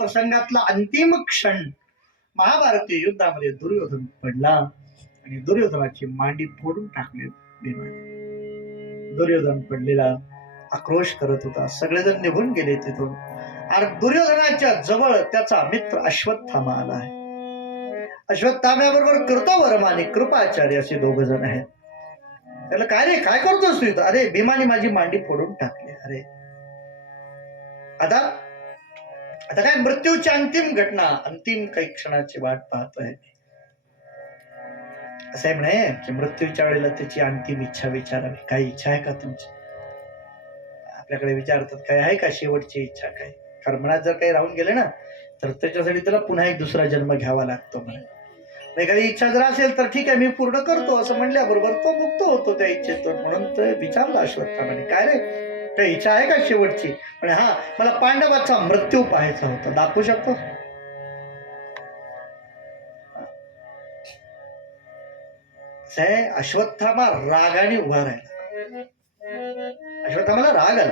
प्रसंगातला अंतिम क्षण महाभारतीय युद्धामध्ये दुर्योधन पडला आणि दुर्योधनाची मांडी फोडून टाकली भीमाने. दुर्योधन पडलेला आक्रोश करत होता. सगळेजण निघून गेले तिथून आणि दुर्योधनाच्या जवळ त्याचा मित्र अश्वत्थामा आला आहे. अश्वत्थाम्याबरोबर कृतवर्मा आणि कृपाचार्य असे दोघ जण आहेत. त्याला काय रे, काय करतोस तू? अरे भीमाने माझी मांडी फोडून टाकली. अरे आता आता काय मृत्यूची अंतिम घटना, अंतिम काही क्षणाची वाट पाहतोय. असं आहे म्हणे की मृत्यूच्या वेळेला त्याची अंतिम इच्छा विचारावी. काही इच्छा आहे का तुमची? आपल्याकडे विचारतात काय आहे का शेवटची इच्छा काय? कारण मनात जर काही राहून गेले ना तर त्याच्यासाठी त्याला पुन्हा एक दुसरा जन्म घ्यावा लागतो. म्हणे एखादी इच्छा जर असेल तर ठीक आहे मी पूर्ण करतो असं म्हणल्याबरोबर तो मुक्त होतो त्या इच्छेतून. म्हणून तर विचारलं अश्वत्थामाने काय रे काही इच्छा आहे का शेवटची? म्हणे हा मला पांडवाचा मृत्यू पाहायचा होता. दाखवू शकतो? अश्वत्थामा रागाने उभा राहिला. अश्वत्थामाला राग आला.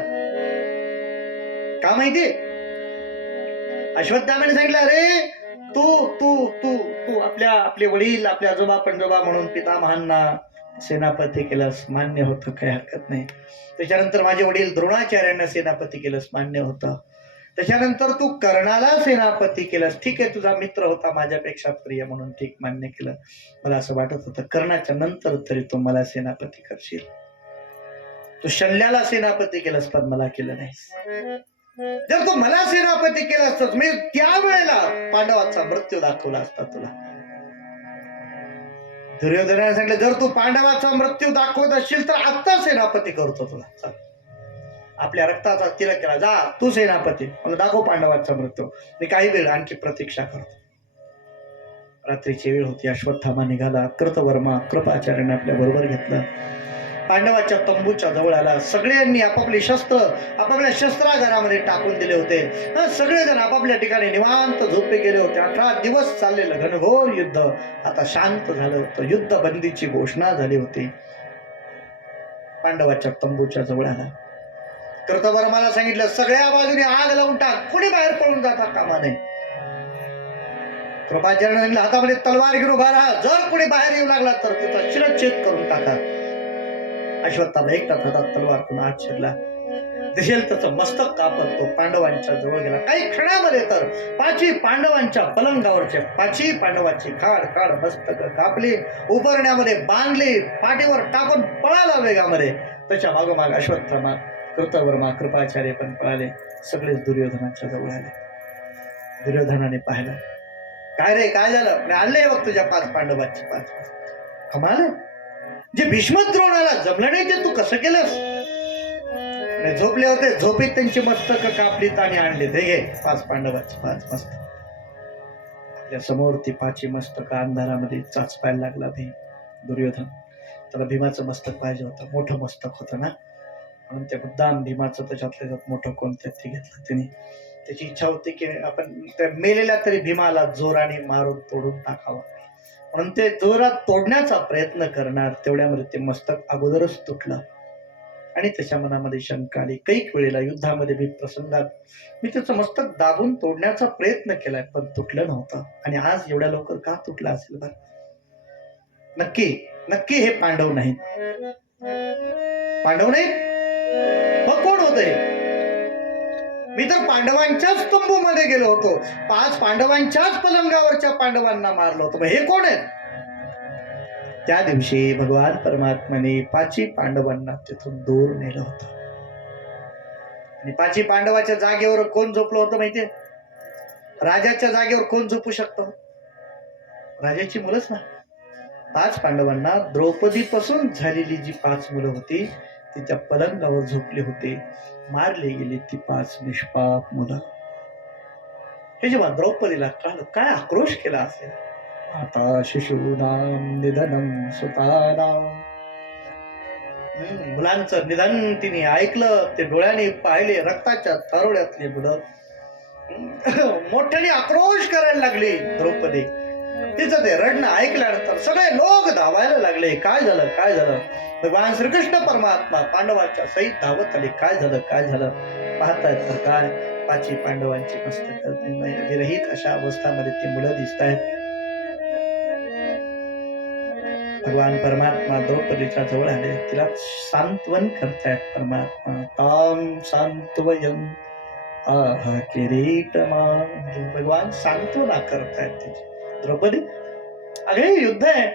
का माहितीये? अश्वत्थामाने सांगितलं अरे तू तू तू तू आपले वडील आपले आजोबा पणजोबा म्हणून पितामहांना सेनापती केलंस, मान्य होतं, काही हरकत नाही. त्याच्यानंतर माझे वडील द्रोणाचार्यांना सेनापती केलंस, मान्य होतं. त्याच्यानंतर तू कर्णाला सेनापती केलंस, ठीक आहे तुझा मित्र होता माझ्यापेक्षा प्रिय म्हणून ठीक मान्य केलं. मला असं वाटत होतं कर्णाच्या नंतर तरी तू मला सेनापती करशील. तू शल्याला सेनापती केलंस पण मला केलं नाहीस. जर तू मला सेनापती केला असतास मी त्यावेळेला पांडवाचा मृत्यू दाखवला असता तुला. दुर्योधनाने सांगितलं जर तू पांडवाचा मृत्यू दाखवत असशील तर आत्ता सेनापती करतो तुला. आपल्या रक्ताचा तिलक केला, जा तू सेनापती, मला दाखव पांडवाचा मृत्यू, मी काही वेळ आणखी प्रतीक्षा करतो. रात्रीची वेळ होती. अश्वत्थामा निघाला. कृतवर्मा कृपाचार्याने आपल्या बरोबर घेतलं. पांडवाच्या तंबूच्या जवळ आला. सगळ्यांनी आपापली शस्त्र आपापल्या शस्त्रागारामध्ये टाकून दिले होते. सगळेजण आपापल्या ठिकाणी निवांत झोपे गेले होते. 18 दिवस चाललेलं घनघोर युद्ध आता शांत झालं होतं. युद्ध बंदीची घोषणा झाली होती. पांडवाच्या तंबूच्या जवळ आला. कृतवर्माला सांगितलं सगळ्या बाजूने आग लावून टाक, कोणी बाहेर पळून जाता कामा नये. कृपाचार्याने सांगितलं हातामध्ये तलवार घेऊन उभा राहा, जर कोणी बाहेर येऊ लागला तर त्याचा शिरच्छेद करून टाका. अश्वत्थामा एकटाच हातात तलवार करून आत शिरला. दिसेल त्याचं मस्तक कापत तो पांडवांच्या जवळ गेला. काही क्षणामध्ये तर 5 पांडवांच्या पलंगावरचे 5 पांडवांची खाड खाड मस्तक कापली, उपरण्यामध्ये बांधली, पाठीवर टाकून पळाला वेगामध्ये. त्याच्या मागोमाग अश्वत्थामा कृतवर्मा कृपाचार्य पण पळाले. सगळेच दुर्योधनाच्या जवळ आले. दुर्योधनाने पाहिलं काय रे काय झालं? आणले बघ तुझ्या 5 पांडवांची 5. कमाल आहे, जे भीष्म द्रोणाला जमलं नाही ते तू कसं केलंस? झोपले होते, झोपेत त्यांची मस्तक कापलीत आणि आणले. ते घे 5 पांडवांची 5 मस्तक. आपल्या समोर ती 5 मस्तक अंधारामध्ये चाचपायला लागला भीम. दुर्योधन त्याला भीमाचं मस्तक पाहिजे होतं, मोठं मस्तक होतं ना, म्हणून ते मुद्दाम भीमाचं त्याच्यातल्या मोठं कोणतं ते घेतलं त्यांनी. त्याची इच्छा होती की आपण त्या मेलेल्या तरी भीमाला जोराने मारून तोडून टाकावं, म्हणून ते जोरात तोडण्याचा प्रयत्न करणार. तेवढ्यामध्ये ते मस्तक अगोदरच तुटलं आणि त्याच्या मनामध्ये शंका आली. कैक वेळेला युद्धामध्ये मी प्रसंगात मी त्याचं मस्तक दाबून तोडण्याचा प्रयत्न केलाय पण तुटलं नव्हतं, आणि आज एवढ्या लवकर का तुटलं असेल बरं? नक्की नक्की हे पांडव नाही. पांडव नाही मग कोण होत हे? मी तर पांडवांच्याच तंबूमध्ये गेलो होतो, 5 पांडवांच्याच पलंगावरच्या पांडवांना मारलं होतं, मग हे कोण आहे? त्या दिवशी भगवान परमात्म्याने 5 पांडवांना तिथून दूर नेलं होतं. आणि 5 पांडवाच्या जागेवर कोण झोपलं होतं माहितीये? राजाच्या जागेवर कोण झोपू शकतं? राजाची मुलंच ना. 5 पांडवांना द्रौपदी पासून झालेली जी 5 मुलं होती ती त्या पलंगावर झोपली होती. मारली गेली ती 5 निष्पाप मुलं. हे जेव्हा द्रौपदीला कळलं, काय आक्रोश केला असेल. आता शिशूनाम निधनम सुतानाम, मुलांचं निधन तिने ऐकलं, ते डोळ्याने पाहिले, रक्ताच्या थारोळ्यातली मुलं. मोठ्याने आक्रोश करायला लागली द्रौपदी. तिचं ते रडणं ऐकल्यानंतर सगळे लोक धावायला लागले. काय झालं काय झालं? भगवान श्रीकृष्ण परमात्मा पांडवांच्या सहित धावत आले. काय झालं काय झालं? पाहतायत तर काय 5 पांडवांची मस्तक बुद्धीरहित अशा अवस्थामध्ये ती मुलं दिसत आहेत. भगवान परमात्मा द्रौपदीच्या जवळ आले, तिला सांत्वन करतायत परमात्मा. ताम सांत्वयं आह किरीटमांडू. भगवान सांत्वना करतायत तिची. द्रौपदी, अगे युद्ध आहे,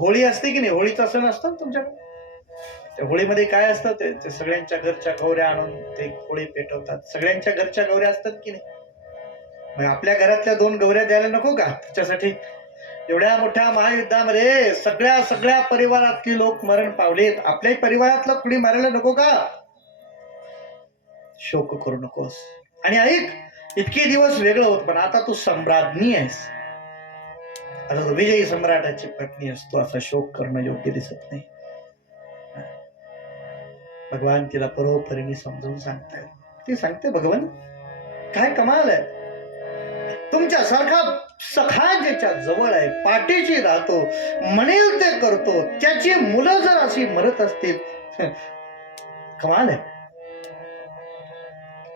होळी असते की नाही, होळीचा सण असतो ना तुमच्याकडे. त्या होळीमध्ये काय असतं, ते सगळ्यांच्या घरच्या गौऱ्या आणून ते होळी पेटवतात. सगळ्यांच्या घरच्या गौऱ्या असतात की नाही. मग आपल्या घरातल्या 2 गौऱ्या द्यायला नको का त्याच्यासाठी? एवढ्या मोठ्या महायुद्धामध्ये सगळ्या परिवारातली लोक मरण पावलेत, आपल्याही परिवारातलं कुणी मरायला नको का? शोक करू नकोस. आणि ऐक, इतके दिवस वेगळं होत, पण आता तू सम्राज्ञी आहेस, आता तू विजयी सम्राटाची पत्नी असतो, असा शोक करणं योग्य दिसत नाही. भगवान तिला परोपरीने समजून सांगतायत. ती सांगते, भगवान काय कमाल आहे, तुमच्यासारखा सखा ज्याच्या जवळ आहे, पाठीशी राहतो, म्हणेल ते करतो, त्याची मुलं जर अशी मरत असतील, कमाल आहे.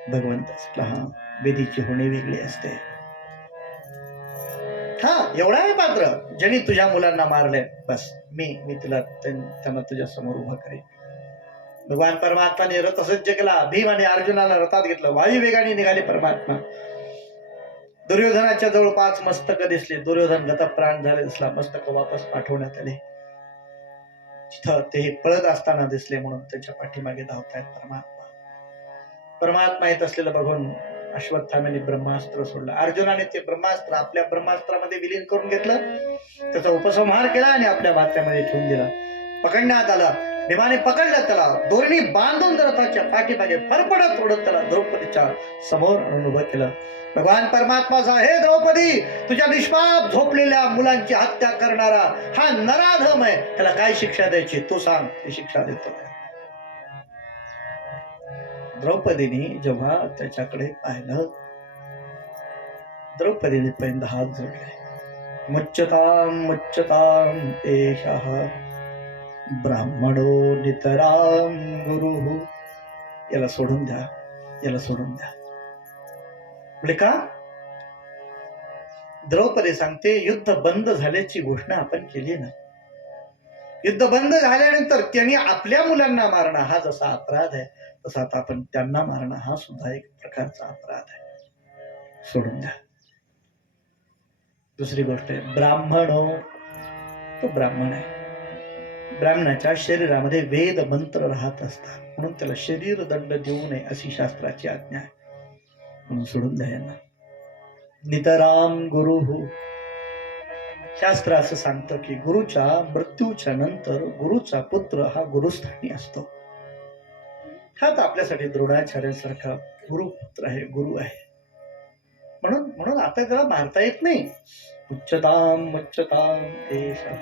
भगवंत हा वेदीची होणे वेगळी असते. हा एवढा आहे पात्र, ज्यांनी तुझ्या मुलांना मारले, बस मी तुला त्यांना तुझ्या समोर उभा करेन. भगवान परमात्माने रथ सज्ज केला. भीम आणि अर्जुनाला रथात घेतलं, वायुवेगाने निघाले परमात्मा. दुर्योधनाच्या जवळ 5 मस्तक दिसले. दुर्योधन गतप्राण झाले दिसला, मस्तक वापस पाठवण्यात आले. तिथं ते पळत असताना दिसले म्हणून त्याच्या पाठीमागे धावतायत परमात्मा. परमात्मा येत असलेलं बघून अश्वत्थाम्याने ब्रह्मास्त्र सोडलं. अर्जुनाने ते ब्रह्मास्त्र आपल्या ब्रह्मास्त्रामध्ये विलीन करून घेतलं, त्याचा उपसंहार केला आणि आपल्या भात्यामध्ये ठेवून दिला. पकडण्यात आला, भीमाने पकडलं त्याला, दोरणी बांधून रथाच्या पाठीमागे फरफडत ओढत त्याला द्रौपदीच्या समोर आणून उभं केलं. भगवान परमात्मा सा, हे द्रौपदी, तुझ्या निष्पाप झोपलेल्या मुलांची हत्या करणारा हा नराधम आहे, त्याला काय शिक्षा द्यायची तू सांग, ती शिक्षा देतो. द्रौपदीने जेव्हा त्याच्याकडे पाहिलं, द्रौपदीने पहिल्यांदा हात जोडले. मुच्यताम मुच्यताम एषः ब्राह्मणो नितराम गुरु. याला सोडून द्या, याला सोडून द्या. म्हणजे का? द्रौपदी सांगते, युद्ध बंद झाल्याची घोषणा आपण केली ना. युद्ध बंद झाल्यानंतर त्यांनी आपल्या मुलांना मारणं हा जसा अपराध आहे, तसा आता आपण त्यांना मारणं हा सुद्धा एक प्रकारचा अपराध आहे. सोडून द्या. दुसरी गोष्ट आहे, ब्राह्मणो, तो ब्राह्मण आहे. ब्राह्मणाच्या शरीरामध्ये वेद मंत्र राहत असतात, म्हणून त्याला शरीर दंड देऊ नये अशी शास्त्राची आज्ञा आहे. म्हणून सोडून द्या यांना. नितराम गुरु. शास्त्र असं सांगतं की गुरुच्या मृत्यूच्या नंतर गुरुचा पुत्र हा गुरुस्थानी असतो. हा तर आपल्यासाठी द्रोणाचार्यांसारखा गुरुपुत्र आहे, गुरु आहे. म्हणून आता त्याला मारता येत नाही. उच्चताम उच्चताम एषः.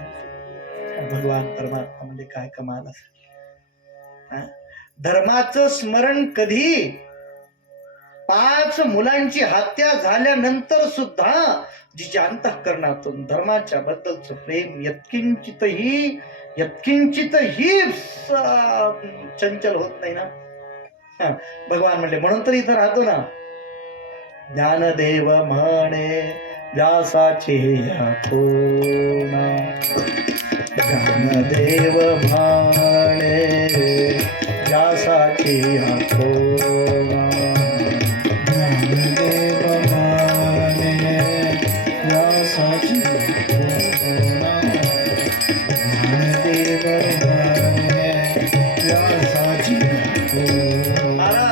भगवान परमात्मा म्हणजे काय कमाल असेल. धर्माचं स्मरण कधी? 5 मुलांची हत्या झाल्यानंतर सुद्धा जिच्या अंतःकरणातून धर्माच्या बद्दलचं प्रेम यत्किंचितही चंचल होत नाही ना. भगवान म्हणले, म्हणून तर इथं राहतो ना. ज्ञानदेव म्हणे व्यासाचे आठवणा, ज्ञानदेव म्हणे व्यासाचे आठवणा, ज्ञानदेव म्हणे व्यासाचे आठवणा, ज्ञानदेव म्हणे व्यासाचे आठवणा,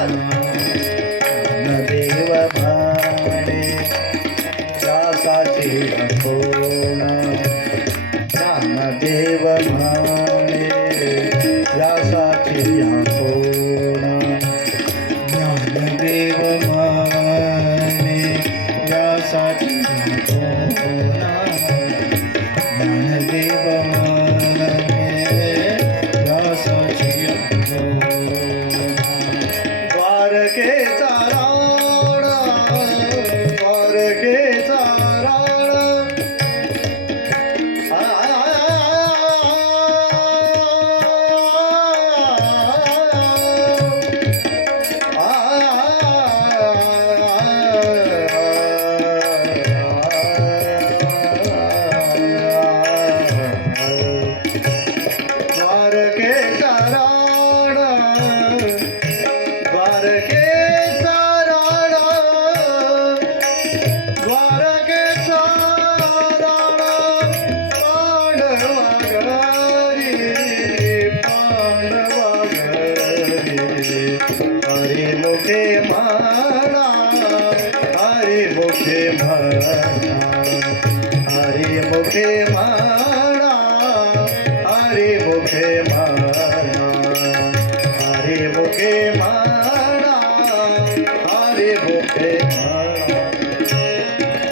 ज्ञानदेव म्हणे व्यासाचे आठवणा, ज्ञानदेव म्हणे व्यासाचे आठवणा.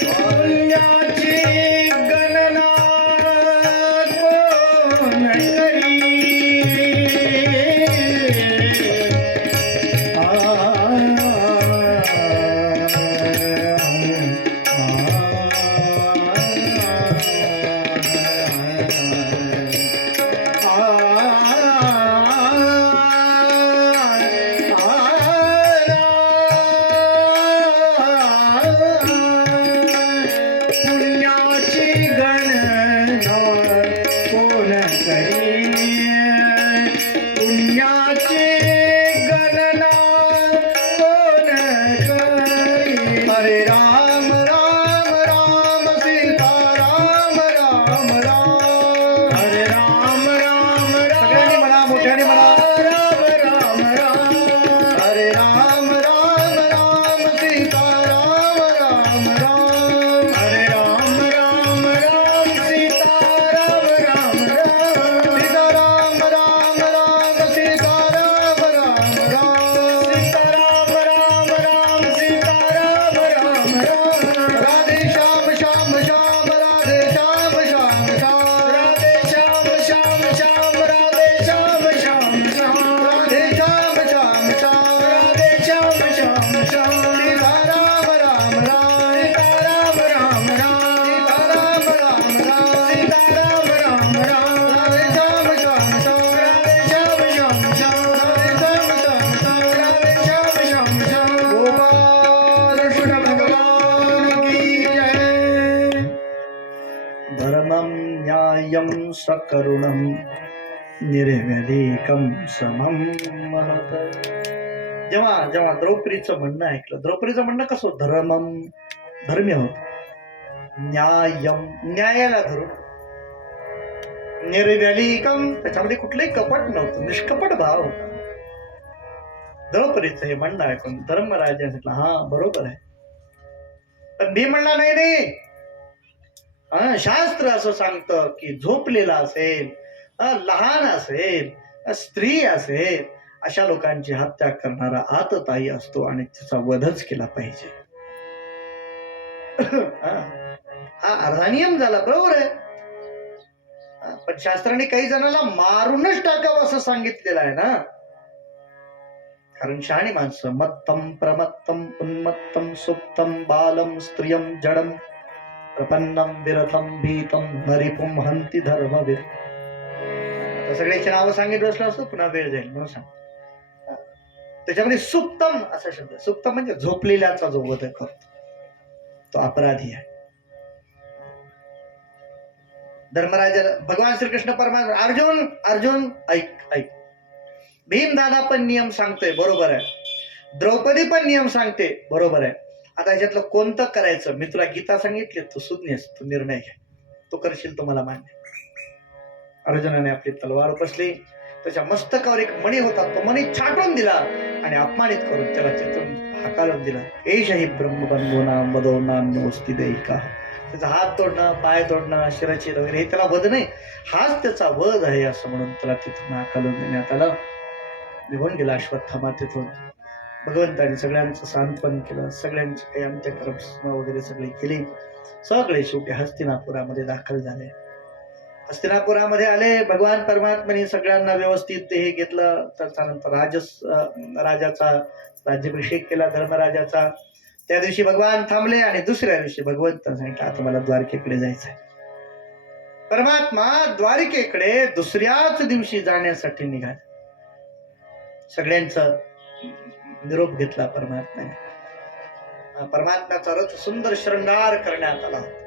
पुण्याची गणना कोण करी? पुण्याची गणना कोण करी? पुण्याची गणना कोण करी? हरे राम राम राम सीता राम राम राम. हरे राम राम राम. सगळ्यांनी म्हणा, मोठ्याने म्हणा. राम राम राम. हरे राम राम राम सीता राम राम राम. हरे राम राम राम सीता राम राम राम. सीता राम राम राम सीता राम राम राम. सीता राम राम राम सीता राम राम राम. राधे श्याम श्याम श्याम राधे श्याम श्याम श्याम. राधे श्याम श्याम श्याम राधे श्याम श्याम श्याम. राधे श्याम श्याम श्याम राधे श्याम श्याम श्याम. सीता राम राम राम. सीता राम राम राम. सीता राम राम राम. सीता राम राम राम. राधे श्याम श्याम श्याम राधे श्याम श्याम श्याम. राधे श्याम श्याम श्याम राधे श्याम श्याम श्याम. गोपाल कृष्ण भगवान की जय. धर्मं न्यायं सकरुणं निर्व्यधिकं समं महत. जेव्हा जेव्हा द्रौपदीचं म्हणणं ऐकलं, द्रौपदीचं म्हणणं कसं होतं? धर्मम, धर्म्य होत. न्यायम, न्यायाला धरून. निर्व्यलिकम, त्याच्यामध्ये कुठलंही कपट नव्हतं, निष्कपट भाव होता. द्रौपदीचं हे म्हणणं ऐकून धर्मराजाने म्हटलं, हा बरोबर आहे. पण मी म्हणला नाही नाही, शास्त्र असं सांगतं की झोपलेला असेल, लहान असेल, स्त्री असेल, अशा लोकांची हत्या करणारा आतताई असतो आणि त्याचा वधच केला पाहिजे. हा अर्धा नियम झाला, बरोबर आहे. पण शास्त्राने काही जणांना मारूनच टाकावं असं सांगितलेलं आहे ना. कारण शहाणी माणसं मत्तम प्रमत्तम उन्मत्तम सुप्तम बालम स्त्रियम जडम प्रपन्नम विरथम भीतम नरिपुम हंती धर्मवीर. सगळ्याची नावं सांगितलं असलं असतं, पुन्हा वेळ जाईल म्हणून सांग. त्याच्यामध्ये सुप्तम असा शब्द. सुप्तम म्हणजे झोपलेल्याचा जो वध करतो तो अपराधी आहे. धर्मराजाला भगवान श्रीकृष्ण परमात्मा, अर्जुन अर्जुन ऐक ऐक, भीमदादा पण नियम सांगतोय, बरोबर आहे. द्रौपदी पण नियम सांगते, बरोबर आहे. आता ह्याच्यातलं कोणतं करायचं? मी तुला गीता सांगितली, तू सुज्ञस, तू निर्णय घे, तू करशील तो मला मान्य. अर्जुनाने आपली तलवार उपसली, त्याच्या मस्तकावर एक मणी होता, तो मणी छाटून दिला आणि अपमानित करून त्याला तिथून हाकालून दिला. एषही ब्रह्मबंधूना मदो नान्योस्ति दैहिका. त्याचा हात तोडणं, पाय तोडणं, शिरछेद वगैरे हे त्याला वध नाही, हाच त्याचा वध आहे असं म्हणून त्याला तिथून हाकालून देण्यात आलं. निघून गेला अश्वत्थामा तिथून. भगवंताने सगळ्यांचं सांत्वन केलं, सगळ्यांची काही अंत्यकर्म वगैरे सगळी केली. सगळे शेवटी हस्तिनापुरामध्ये दाखल झाले. हस्तिनापुरामध्ये आले, भगवान परमात्म्याने सगळ्यांना व्यवस्थित हे घेतलं. त्याच्यानंतर राजाचा राज्याभिषेक केला धर्मराजाचा. त्या दिवशी भगवान थांबले आणि दुसऱ्या दिवशी भगवंताने सांगितलं, आता मला द्वारकेकडे जायचंय. परमात्मा द्वारकेकडे दुसऱ्याच दिवशी जाण्यासाठी निघाले. सगळ्यांचा निरोप घेतला परमात्म्याने. परमात्म्याचा रथ सुंदर शृंगार करण्यात आला होता.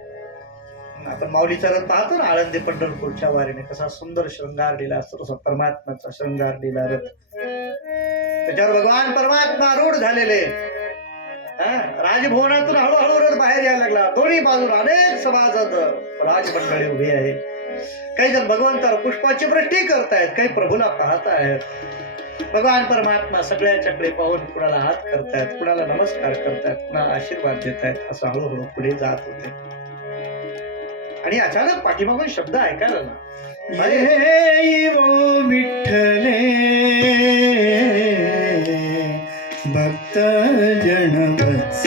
आपण माऊलीचा रथ पाहतो ना, आळंदी पंढरपूरच्या वारीने कसा सुंदर शृंगार दिला असतो, तसा परमात्म्याचा शृंगार दिला रथ. त्याच्यावर भगवान परमात्मा रूढ झालेले. राजभवनातून हळूहळू रथ बाहेर यायला लागला. दोन्ही बाजूला अनेक सभासद राजमंडळी उभी आहे. काही जण भगवंतावर पुष्पाची वृष्टी करतायत, काही प्रभूला पाहत आहेत. भगवान परमात्मा सगळ्याच्याकडे पाहून कुणाला हात करतायत, कुणाला नमस्कार करतायत, कुणाला आशीर्वाद देतायत. असं हळूहळू पुढे जात होते आणि अचानक पाठीमागून शब्द ऐकायला ना, अरे वो विठ्ठले भक्त जन वत्स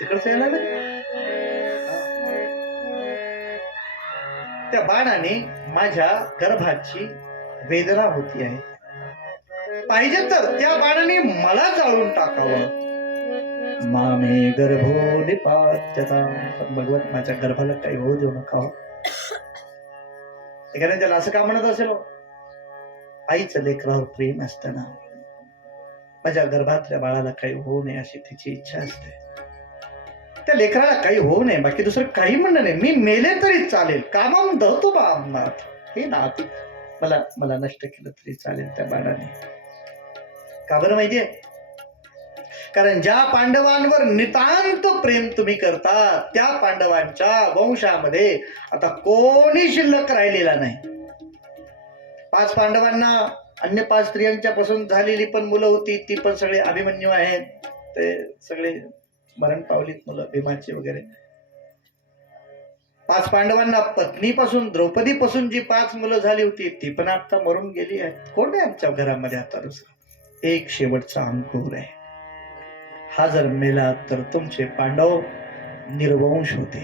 तिकडचं यायला लागलं. त्या बाणाने माझ्या गर्भाची वेदना होती आहे, पाहिजे तर त्या बाणाने मला जाळून टाकावं. मामे गर्भो निपात्यता, पण भगवंत माझ्या गर्भाला काही होऊ देऊ नका. एखाद्या त्याला असं का म्हणत असेल, आईचं लेकरावर प्रेम असताना माझ्या गर्भातल्या बाळाला काही होऊ नये अशी तिची इच्छा असते. त्या लेकराला काही होऊ नये, बाकी दुसरं काही म्हणणं नाही. मी मेले तरी चालेल, कामम दहतो बामनाथ, हे नाथ, मला नष्ट केलं तरी चालेल त्या बाळाने. का बरं माहितीये? कारण ज्या पांडवांवर नितांत प्रेम तुम्ही करता त्या पांडवांच्या वंशामध्ये आता कोणी शिल्लक राहिलेला नाही. 5 पांडवांना अन्य 5 स्त्रियांच्या पासून झालेली पण मुलं होती, ती पण सगळे अभिमन्यू आहेत, ते सगळे मरण पावलीत मुलं भीमाची वगैरे. 5 पांडवांना पत्नीपासून द्रौपदीपासून जी 5 मुलं झाली होती ती पण आता मरून गेली आहेत. कोण आहे आमच्या घरामध्ये आता दुसरा? एक शेवटचा अंकुर आहे. हा जर मेला तर तुमचे पांडव निर्वंश होते.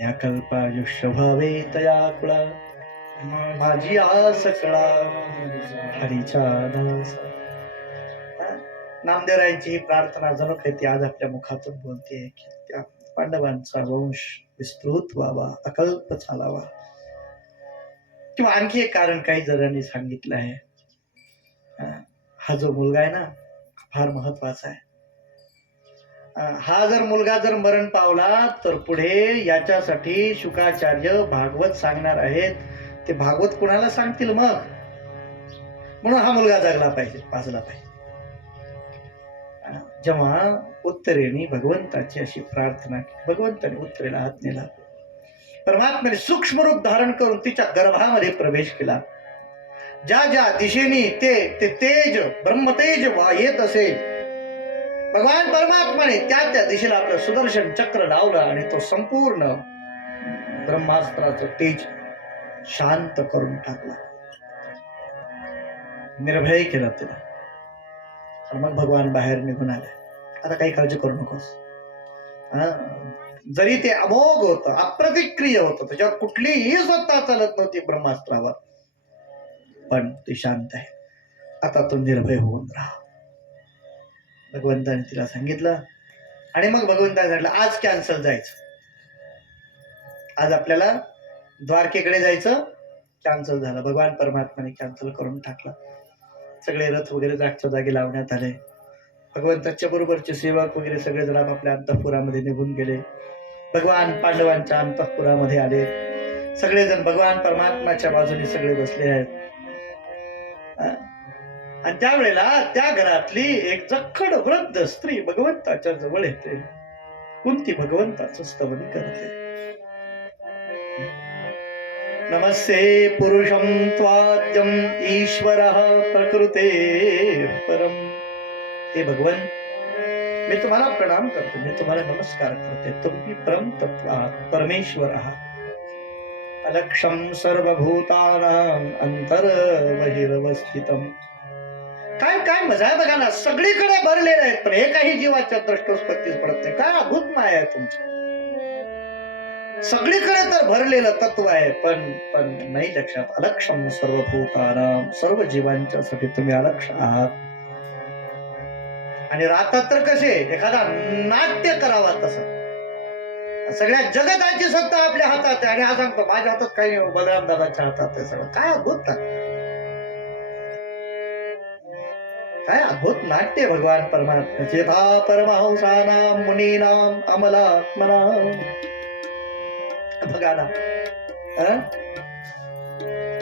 या कल्पायुष्य भावे तया कुळा, माझी आस कळा हरीच्या दास. नामदेवरायांची ही प्रार्थना जणू काही ती आज आपल्या मुखातून बोलते की त्या पांडवांचा वंश विस्तृत व्हावा, अकल्प चालावा. किंवा आणखी एक कारण काही जणांनी सांगितलं आहे, हा जो मुलगा आहे ना फार महत्वाचा आहे. हा जर मुलगा जर मरण पावला तर पुढे याच्यासाठी शुकाचार्य भागवत सांगणार आहेत. ते भागवत कुणाला सांगतील मग? म्हणून हा मुलगा जगला पाहिजे, वाचला पाहिजे. जेव्हा उत्तरेने भगवंताची अशी प्रार्थना केली, भगवंताने उत्तरेला हात नेला, परमात्म्याने सूक्ष्म रूप धारण करून तिच्या गर्भामध्ये प्रवेश केला. ज्या ज्या दिशेने ते तेज ब्रह्मतेज येत असेल, भगवान परमात्माने त्या दिशेला आपलं सुदर्शन चक्र लावलं आणि तो संपूर्ण ब्रह्मास्त्राचं तेज शांत करून टाकला, निर्भय केला तिला. मग भगवान बाहेर निघून आले. आता काही काळजी करू नकोस. जरी ते अमोघ होतं, अप्रतिक्रिय होतं, त्याच्यावर कुठलीही सत्ता चालत नव्हती ब्रह्मास्त्रावर, पण ते शांत आहे. आता तो निर्भय होऊन राहा, भगवंताने तिला सांगितलं. आणि मग भगवंताने सांगितलं आज कॅन्सल जायचं, आज आपल्याला द्वारकेकडे जायचं. कॅन्सल झालं, भगवान परमात्माने कॅन्सल करून टाकलं. सगळे रथ वगैरे जागच्या जागी लावण्यात आले. भगवंताच्या बरोबरचे सेवक वगैरे सगळे जण आपल्या अंतःपुरामध्ये निघून गेले. भगवान पांडवांच्या अंतःपुरामध्ये आले. सगळेजण भगवान परमात्माच्या बाजूने सगळे बसले आहेत. आणि त्यावेळेला त्या घरातली एक जखड वृद्ध स्त्री भगवंताच्या जवळ येते. कुंती भगवंताचं स्तवन करते. नमस्ते पुरुषं त्वाद्यं ईश्वरः प्रकृते परम. हे भगवन, मी तुम्हाला प्रणाम करतो, मी तुम्हाला नमस्कार करते. तुम्ही परम तत्वात परमेश्वर आहात. अलक्षम सर्वभूतानां अंतर्बहिरवस्थितम्. काय काय मजा आहे बघा ना, सगळीकडे भरलेले आहेत पण एकाही जीवाच्या दृष्टोस्पत्तीस पडत नाही. काय अद्भुत माया आहे तुमची. सगळीकडे तर भरलेलं तत्व आहे पण नाही लक्षात. अलक्षम सर्वभूतानां, सर्व जीवांच्यासाठी तुम्ही अलक्ष आहात. आणि राहतात तर कसे, एखादा नाट्य करावा तसं. सगळ्या जगताची सत्ता आपल्या हातात आहे. आणि हा सांगतो माझ्या हातात काही नाही, बलराम दादाच्या हातात आहे सगळं. काय अद्भुत, काय अद्भुत नाट्य भगवान परमात्म्याचे. यथा परमहंसानां मुनीनां अमलात्मनां. बघा ना,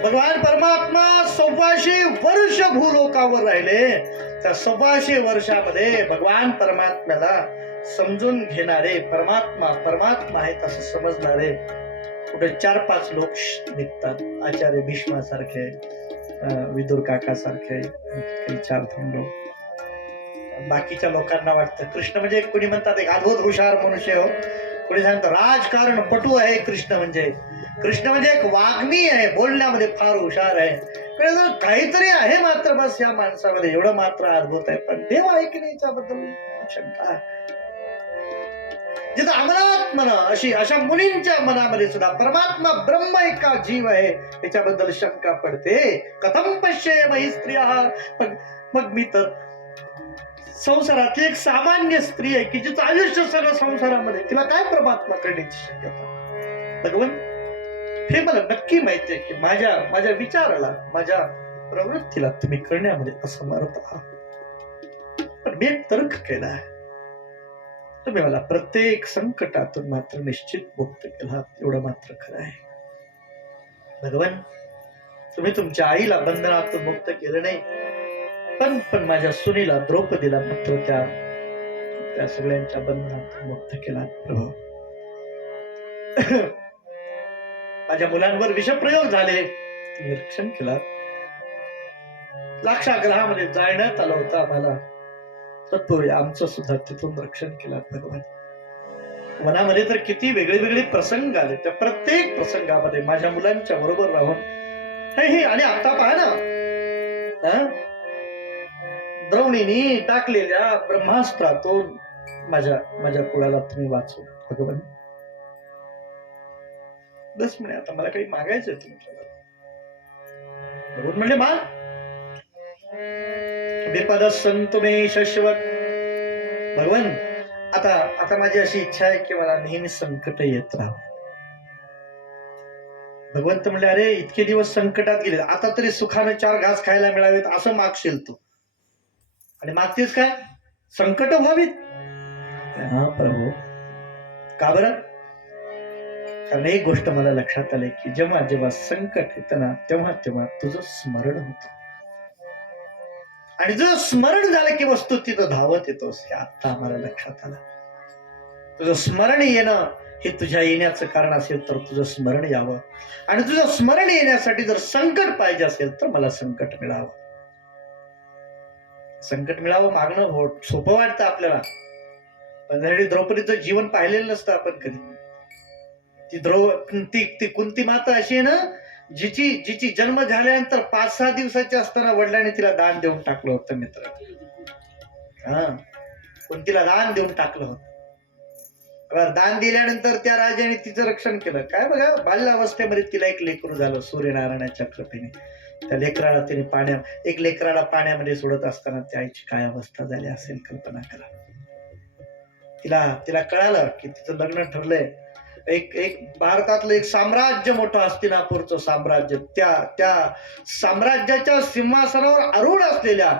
भगवान परमात्मा 1400 वर्ष भूलोकावर राहिले. त्या 1400 वर्षामध्ये भगवान परमात्म्याला समजून घेणारे, परमात्मा आहेत असं समजणारे कुठे 4-5 लोक निघतात. आचार्य भीष्मासारखे, विदुर काका सारखे, काही 4 लोक. बाकीच्या लोकांना वाटतं कृष्ण म्हणजे, कोणी म्हणतात एक अद्भुत हुशार मनुष्य हो, कोणी सांगतं राजकारण पटू आहे कृष्ण म्हणजे. कृष्ण म्हणजे एक वाग्मी आहे, बोलण्यामध्ये फार हुशार आहे. काहीतरी आहे मात्र बस या माणसामध्ये, एवढं मात्र अद्भुत आहे. पण देव आहे की नाही याच्याबद्दल शंका. जिथं अमलात मन अशा मुलींच्या मनामध्ये सुद्धा परमात्मा ब्रह्म एका जीव आहे याच्याबद्दल शंका पडते. कथम पश्ये मही स्त्रिया. मग मी तर संसारातली एक सामान्य स्त्री आहे की जिचं आयुष्य सगळं संसारामध्ये, तिला काय परमात्मा करण्याची शक्यता. भगवान, हे मला नक्की माहिती आहे की माझ्या विचाराला, माझ्या प्रवृत्तीला तुम्ही करण्यामध्ये असमर्थ आहात. पण मी एक तर्क केला आहे, तुम्ही मला प्रत्येक संकटातून मात्र निश्चित मुक्त केला, एवढं मात्र खरं आहे. भगवान, तुम्ही तुमच्या आईला बंधनातून मुक्त केलं नाही, पण माझ्या सुनीला द्रौपदीला मात्र त्या सगळ्यांच्या बंधनातून मुक्त केला. प्रभू, माझ्या मुलांवर विषप्रयोग झाले, तुम्ही रक्षण केला. लाक्षाग्रहामध्ये जाळण्यात आलं होतं आम्हाला, तत्पूर्वी आमचं सुद्धा तिथून रक्षण केलं. भगवान, वनामध्ये तर किती वेगळे वेगळे प्रसंग आले, त्या प्रत्येक प्रसंगामध्ये माझ्या मुलांच्या बरोबर राहून हे आणि आता पहा ना, द्रौणीने टाकलेल्या ब्रह्मास्त्रातून माझ्या कुळाला तुम्ही वाचवलं. भगवान, बस म्हणे, आता मला काही मागायचंय तुमच्याकडे. भगवान म्हणजे मा विपद संतु मे शश्वत. भगवान, आता माझी अशी इच्छा आहे की मला नेहमी संकट येत राहावं. भगवंत म्हणले, अरे इतके दिवस संकटात गेले, आता तरी सुखाने 4 घास खायला मिळावेत असं मागशील तू, आणि मागतेस काय संकट व्हावीत. हा प्रभू, का बरं? कारण एक गोष्ट मला लक्षात आली की जेव्हा जेव्हा संकट येतं ना, तेव्हा तुझं स्मरण होतं, आणि जर स्मरण झालं की वस्तू तिथं धावत येतोस. हे आता आम्हाला लक्षात आलं. तुझं स्मरण येणं हे तुझ्या येण्याचं कारण असेल तर तुझं स्मरण यावं, आणि तुझं स्मरण येण्यासाठी जर संकट पाहिजे असेल तर मला संकट मिळावं. संकट मिळावं मागणं सोपं वाटतं आपल्याला, पण द्रौपदीचं जीवन पाहिलेलं नसतं आपण कधी. ती कुंती माता अशी आहे ना, जिची जन्म झाल्यानंतर 5-6 दिवसाची असताना वडिलांनी तिला दान देऊन टाकलं होतं. मित्र, कुंतीला दान देऊन टाकलं होतं. दान दिल्यानंतर त्या राजाने तिचं रक्षण केलं. काय बघा, बाल्यावस्थेमध्ये तिला एक लेकरू झालं सूर्यनारायणाच्या कृपेने. त्या लेकराला एक लेकराला पाण्यामध्ये सोडत असताना त्या आईची काय अवस्था झाली असेल कल्पना करा. तिला कळालं की तिचं लग्न ठरलंय. एक भारतातलं एक साम्राज्य मोठं, हस्तिनापूरचं साम्राज्य, त्या साम्राज्याच्या सिंहासनावर आरूढ असलेल्या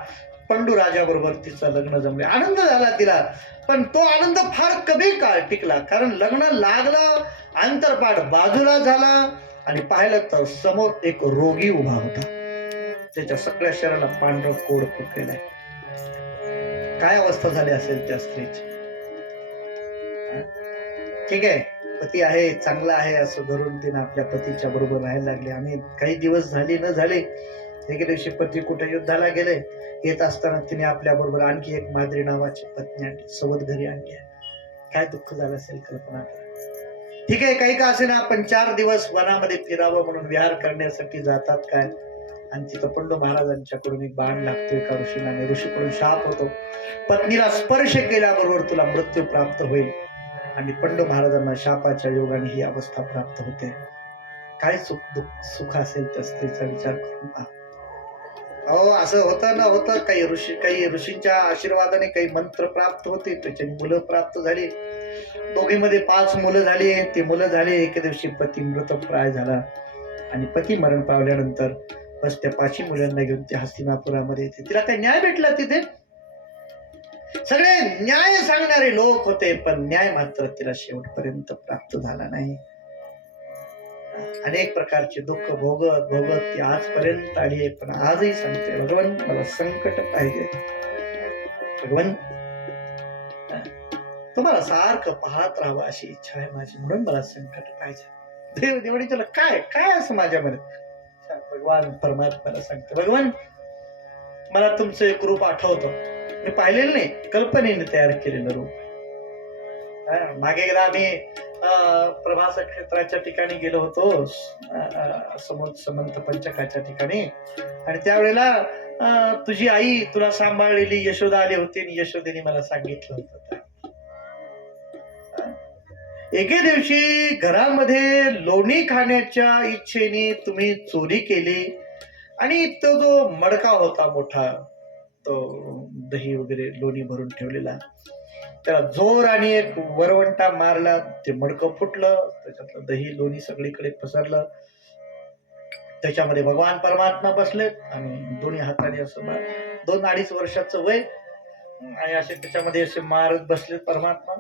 पंडू राजाबरोबर तिचं लग्न जमले. आनंद झाला तिला, पण तो आनंद फार कमी काळ टिकला. कारण लग्न लागलं, अंतरपाठ बाजूला झाला, आणि पाहिलं तर समोर एक रोगी उभा होता. त्याच्या सगळ्या शरीराला पांढरं कोड पडलेलं आहे. काय अवस्था झाली असेल त्या स्त्रीची. ठीक आहे, पती आहे, चांगला आहे असं धरून तिने आपल्या पतीच्या बरोबर राहायला लागले. आणि काही दिवस झाले न झाले, एके दिवशी पती कुठे युद्धाला गेले. येत असताना तिने आपल्या बरोबर आणखी एक माद्री नावाची पत्नी आणली, सोबत घरी आणली. काय दुःख झालं असेल कल्पना करा. ठीक आहे, काही का असे ना, आपण 4 दिवस वनामध्ये फिरावं म्हणून विहार करण्यासाठी जातात काय, आणि तिथं पंडू महाराजांच्याकडून एक बाण लागतो एका ऋषीला, आणि ऋषीकडून शाप होतो, पत्नीला स्पर्श केल्याबरोबर तुला मृत्यू प्राप्त होईल. आणि पंडू महाराजांना शापाच्या योगाने ही अवस्था प्राप्त होते. काय सुख असेल त्या स्त्रीचा विचार करून पहा. अहो, असं होतं ना होतं, काही ऋषींच्या आशीर्वादाने काही मंत्र प्राप्त होते, त्याची मुलं प्राप्त झाली. दोघीमध्ये 5 मुलं झाली. ती मुलं झाली, एके दिवशी पती मृतप्राय झाला, आणि पती मरण पावल्यानंतर बस त्या 5 मुलांना घेऊन त्या हस्तिनापुरामध्ये येते. तिला काही न्याय भेटला तिथे. सगळे न्याय सांगणारे लोक होते, पण न्याय मात्र तिला शेवटपर्यंत प्राप्त झाला नाही. अनेक प्रकारचे दुःख भोगत ती आजपर्यंत आली आहे, पण आजही सांगते, भगवान मला संकट पाहिजे. भगवान, तुम्हाला सारखं पाहत राहावं अशी इच्छा आहे माझी, म्हणून मला संकट पाहिजे. देवणी तुला काय असं माझ्यामध्ये. भगवान परमात्म्याला सांगते, भगवान मला तुमचं एक रूप आठवतं, मी पाहिलेलं नाही, कल्पनेने तयार केलेलं रूप. मागे एकदा आम्ही प्रभास क्षेत्राच्या ठिकाणी गेलो होतो, समंत पंचकाच्या ठिकाणी, आणि त्यावेळेला तुझी आई तुला सांभाळलेली यशोदा आली होती, आणि यशोदेने मला सांगितलं होतं एके दिवशी घरामध्ये लोणी खाण्याच्या इच्छेने तुम्ही चोरी केली आणि तो जो मडका होता मोठा, तो दही वगैरे लोणी भरून ठेवलेला, त्याला जोर आणि एक वरवंटा मारला, ते मडकं फुटलं, त्याच्यातलं दही लोणी सगळीकडे पसरलं. त्याच्यामध्ये भगवान परमात्मा बसलेत आणि दोन्ही हाताने असं 2-2.5 वर्षाचं वय आणि असे त्याच्यामध्ये असे मारत बसले परमात्मा.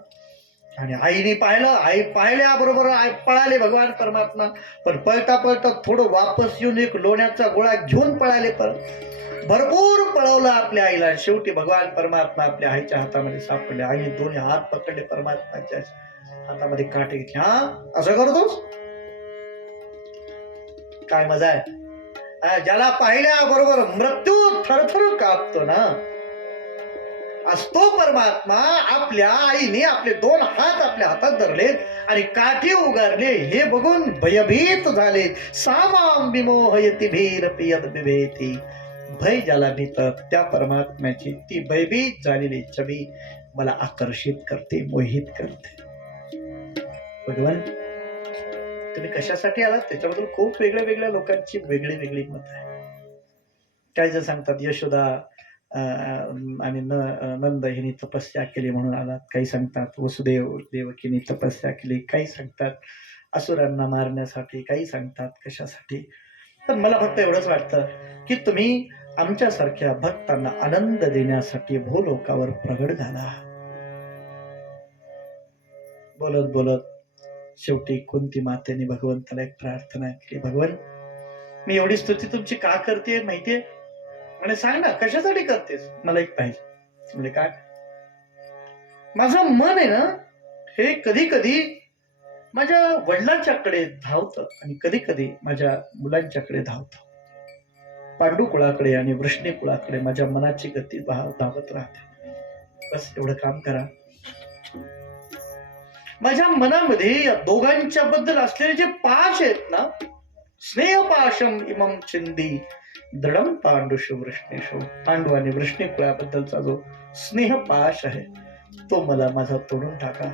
आणि आईने पाहिलं, आई पाहिल्याबरोबर आई पळाले भगवान परमात्मा, पण पळता पळता थोडं वापस येऊन एक लोण्याचा गोळा घेऊन पळाले. परत भरपूर पळवलं आपल्या आईला. शेवटी भगवान परमात्मा आपल्या आईच्या हातामध्ये सापडले. आईने दोन्ही हात पकडले परमात्माच्या हातामध्ये काटे घेतले. हा, असं करतोस, काय मजा आहे. ज्याला पाहिल्याबरोबर मृत्यू थरथर कापतो ना, असतो परमात्मा. आपल्या आईने आपले 2 हात आपल्या हातात धरलेत आणि काठी उगारले. हे बघून भयभीत झाले. सामाम विमोहयति भीरपि यद बिभेति. भय ज्याला भीतात त्या परमात्म्याची ती भयभीत झालेली छबी मला आकर्षित करते, मोहित करते. भगवान, तुम्ही कशासाठी आलात त्याच्याबद्दल खूप वेगळ्या वेगळ्या लोकांची वेगळी वेगळी मत आहे. काही जण सांगतात यशोदा आणि नंद हिने तपस्या केली म्हणून आलात. काही सांगतात वसुदेव देवकीने तपस्या केली. काही सांगतात असुरांना मारण्यासाठी. काही सांगतात कशासाठी. तर मला फक्त एवढंच वाटतं की तुम्ही आमच्यासारख्या भक्तांना आनंद देण्यासाठी भूलोकावर प्रगट झाला. बोलत बोलत शेवटी कुंती मातेने भगवंताला एक प्रार्थना केली. भगवान, मी एवढी स्तुती तुमची का करते माहितीये? म्हणे सांग ना, कशासाठी करतेस? मला एक पाहिजे. म्हणजे काय? माझं मन आहे ना, हे कधी कधी माझ्या वडिलांच्याकडे धावतं आणि कधी कधी माझ्या मुलांच्याकडे धावतं. पांडू कुळाकडे आणि वृष्णी कुळाकडे माझ्या मनाची गती धावत राहते. बस एवढं काम करा. माझ्या मनामध्ये या दोघांच्या बद्दल असलेले जे पाश आहेत ना, स्नेह पाशम इमम चिंदी दृढम पांडुषु वृष्णेषु. पांडू आणि वृष्णी कुळाबद्दलचा जो स्नेह पाश आहे तो मला माझा तोडून टाका.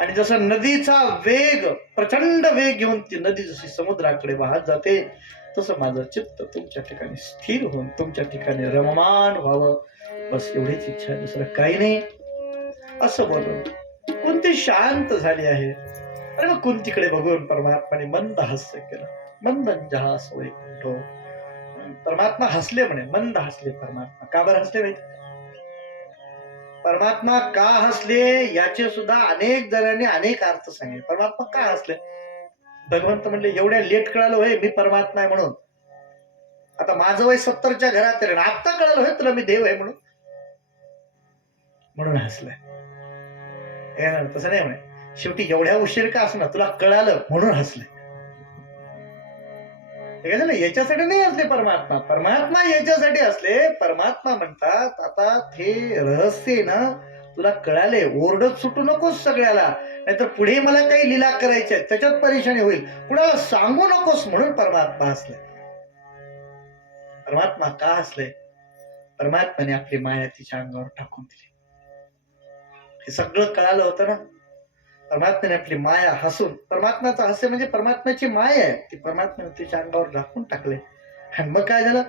आणि जसं नदीचा वेग, प्रचंड वेग घेऊन ती नदी जशी समुद्राकडे वाहत जाते, तसं माझं चित्त तुमच्या ठिकाणी स्थिर होऊन तुमच्या ठिकाणी रममान व्हावं. बस एवढीच इच्छा आहे, दुसरं काही नाही. असं बोलून कुंती शांत झाली आहे. आणि मग कुंतीकडे बघून परमात्माने मंद हास्य केलं. मंदंजहास वैकुंठो. परमात्मा हसले म्हणे, मंद हसले परमात्मा. का बरं हसले माहिती? परमात्मा का हसले याचे सुद्धा अनेक जणांनी अनेक अर्थ सांगितले. परमात्मा का हसले? भगवंत म्हणले, एवढ्या लेट कळालं होय मी परमात्मा आहे म्हणून. आता माझं वय 70च्या घरात आहे, आता कळालं होय तुला मी देव आहे म्हणून. म्हणून हसलाय. तसं नाही म्हणे, शेवटी एवढ्या उशीर का असणार, तुला कळालं म्हणून हसले. याच्यासाठी नाही असले परमात्मा. परमात्मा याच्यासाठी असले. परमात्मा म्हणतात, आता ते रहस्य ना तुला कळाले, ओरडत सुटू नकोस सगळ्याला, नाहीतर पुढे मला काही लीला करायच्या त्याच्यात परेशानी होईल, कुणाला सांगू नकोस म्हणून परमात्मा हसले. परमात्मा का हसले? परमात्माने आपली माया तिच्या अंगावर टाकून दिली. हे सगळं कळालं होतं ना. परमात्म्याने आपली माया हसून, परमात्म्याचं हास्य म्हणजे परमात्म्याची माया आहे, ती परमात्म्याने तिच्या अंगावर झाकून टाकले. आणि मग काय झालं?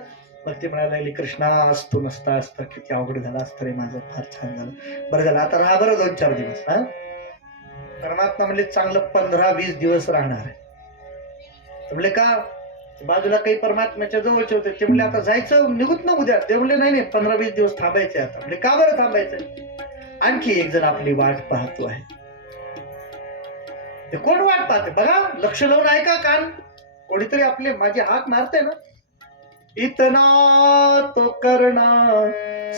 मग ती म्हणायला लागली, कृष्णा आज तू नसता असता किती अवघड झाला असतं रे माझं, फार छान झालं. बरं झालं, आता राहा बरं 2-4 दिवस. हा, परमात्मा म्हणले चांगलं 15-20 दिवस राहणार आहे. म्हणले का? बाजूला काही परमात्म्याच्या जवळचे होते, ते म्हणले आता जायचं निघूत ना उद्या. ते म्हणले नाही नाही, 15-20 दिवस थांबायचे आता. म्हणजे का बरं थांबायचं? आणखी एक जण आपली वाट पाहतो आहे. ते कोण वाट पाहते बघा, लक्ष लावून ऐका, कान. कोणीतरी आपले माझे हात मारते ना. इतना तो करना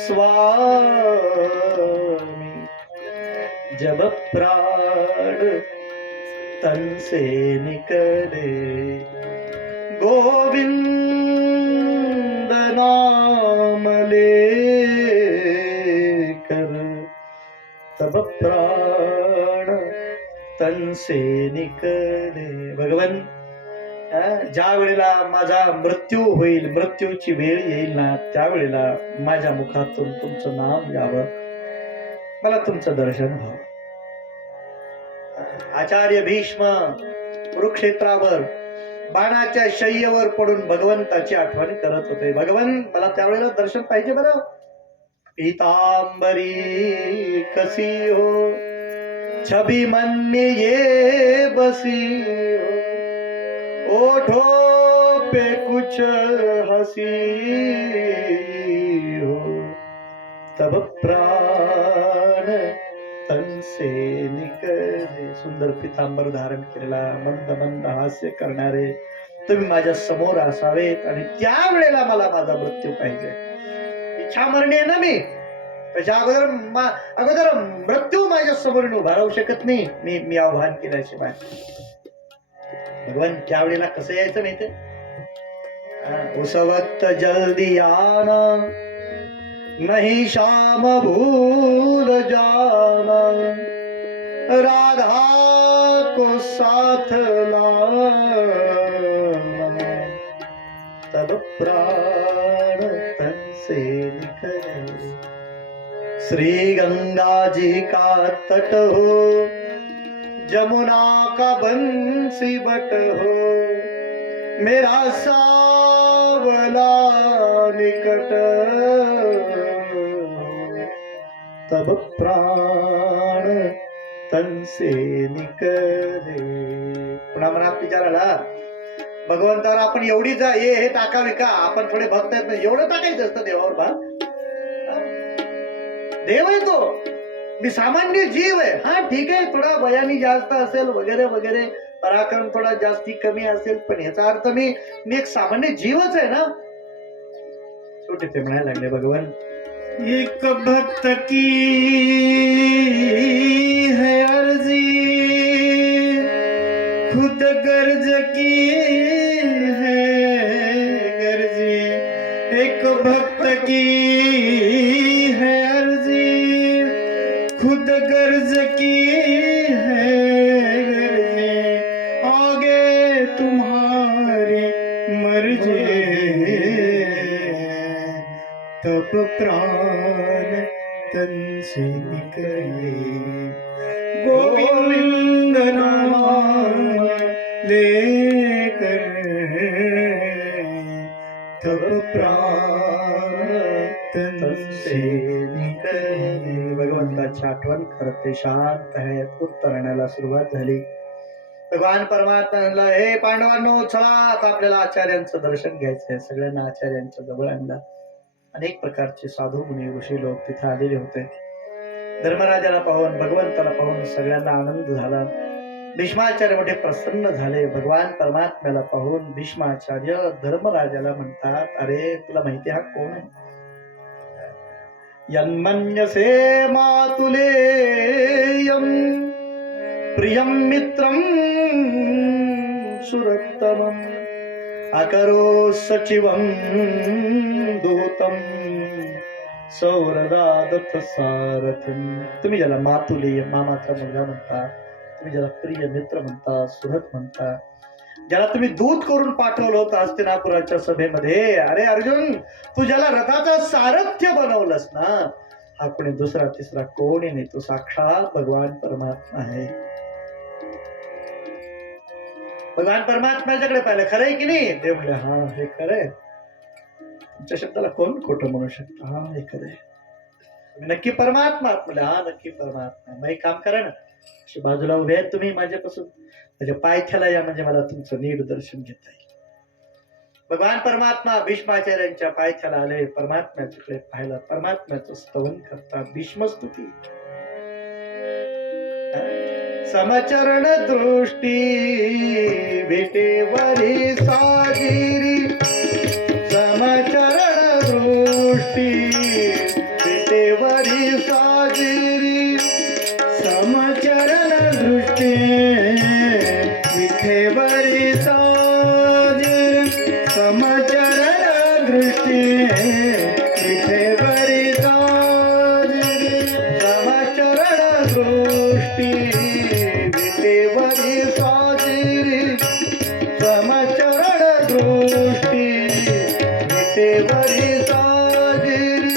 स्वामी जब प्राण तन से निकले, गोविंद नाम लेकर तब प्राण तन से निकले. भगवान, ज्या वेळेला माझा मृत्यू होईल, मृत्यूची वेळ येईल ना, त्यावेळेला माझ्या मुखातून तुमचं नाम यावं, मला तुमचं दर्शन व्हावं. आचार्य भीष्म कुरुक्षेत्रावर बाणाच्या शय्येवर पडून भगवंताची आठवण करत होते. भगवंत मला त्यावेळेला दर्शन पाहिजे बरं. पीतांबरी कसी हो छवि मन में ये बसी हो, ओठों पे कुछ हंसी हो, तब प्राण तन से निकले. सुंदर पितांबर धारण केलेला, मंद मंद हास्य करणारे तुम्ही माझ्या समोर असावेत आणि त्यावेळेला मला माझा मृत्यू पाहिजे. इच्छा मरणी आहे ना मी, त्याच्या अगोदर मृत्यू माझ्या समोर उभा राहू शकत नाही. मी आव्हान केल्याशिवाय. भगवान त्यावेळेला कसं यायचं माहितीये? उस वक्त जल्दी आना नहीं शाम भूल जाना, राधा को साथ लाना, तब प्राण तन से निकले. श्री गंगा जी का तट हो, जमुना का बंसी बट हो, मेरा सावला निकट हो, तब प्राण तन से निकले. पुन्हा मनात विचार आला, भगवंताला आपण एवढी हे टाकावी का? आपण थोडे भक्त आहेत ना, एवढं टाकायचं असतं देवावर बा. देव आहे तो, मी सामान्य जीव आहे. हा ठीक आहे, थोडा वयाने जास्त असेल वगैरे वगैरे, पराक्रम थोडा जास्ती कमी असेल, पण याचा अर्थ मी एक सामान्य जीवच आहे ना. छोटे ते म्हणायला लागले भगवान, एक भक्त की है अर्जी, खुद गर्ज की है गर्जी. एक भक्त की है अर्जी, खुद गर्ज की है गर्जी, आगे तुम्हारी मर्जी, तब प्राण तन से निकले. गोविंद नाम लेकर तब प्राण तन से निकले. भगवंताची आठवण करते शांत आहे. उत्तरण्याला सुरुवात झाली. भगवान परमात्मा म्हणला, हे पांडवांनो चला, आता आपल्याला आचार्यांचं दर्शन घ्यायचंय. सगळ्यांना आचार्यांच्या जवळ आणला. अनेक प्रकारचे साधू मुनी ऋषी लोक तिथे आलेले होते. धर्मराजाला पाहून, भगवंताला पाहून सगळ्यांना आनंद झाला. भीष्माचार्य मोठे प्रसन्न झाले. भगवान परमात्म्याला पाहून भीष्माचार्य धर्मराजाला म्हणतात, अरे तुला माहिती हा कोण आहे? यन्मन्यसे मातुलेयं प्रियं मित्रं सुरत्तमं, अकरो सचिवं दूतं सौरदादथ सारथं. तुम्ही ज्याला मातुलेय मामाचा मुलगा म्हणता, तुम्ही ज्याला प्रिय मित्र म्हणता, सुहृद म्हणता, ज्याला तुम्ही दूत करून पाठवलं होतं हस्तिनापुराच्या सभेमध्ये, अरे अर्जुन तू ज्याला रथाचं सारथ्य बनवलंस ना, हा कोणी दुसरा तिसरा कोणी नाही, तो साक्षात भगवान परमात्मा आहे. भगवान परमात्म्याच्याकडे पाहिलं, खरंय की नाही? ते म्हणले, हा हे खरंय. तुमच्या शब्दाला कोण खोटं म्हणू शकतं? हा हे खरंय. नक्की परमात्मा? म्हणले, हा नक्की परमात्मा. मग एक काम करा ना, अशी बाजूला उभे आहेत तुम्ही माझ्यापासून, माझ्या पायथ्याला या, म्हणजे मला तुमचं नीट दर्शन घेता येईल. भगवान परमात्मा भीष्माचार्यांच्या पायथ्याला आले. परमात्म्याकडे पाहिलं, परमात्म्याचं स्तवन करता. भीष्मस्तुती. समचरण दृष्टी भेटेवरी साजिरी, समचरण दृष्टी भेटेवरी साजिरी, समचरण दृष्टी विठेवरी साजिरी, समचरण दृष्टी विठेवरी साजिरी, समचरण दृष्टी विठेवरी साजिरी, समचरण दृष्टी विठेवरी साजिरी,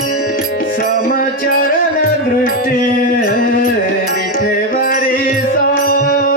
समचरण दृष्टी विठेवरी साजिरी.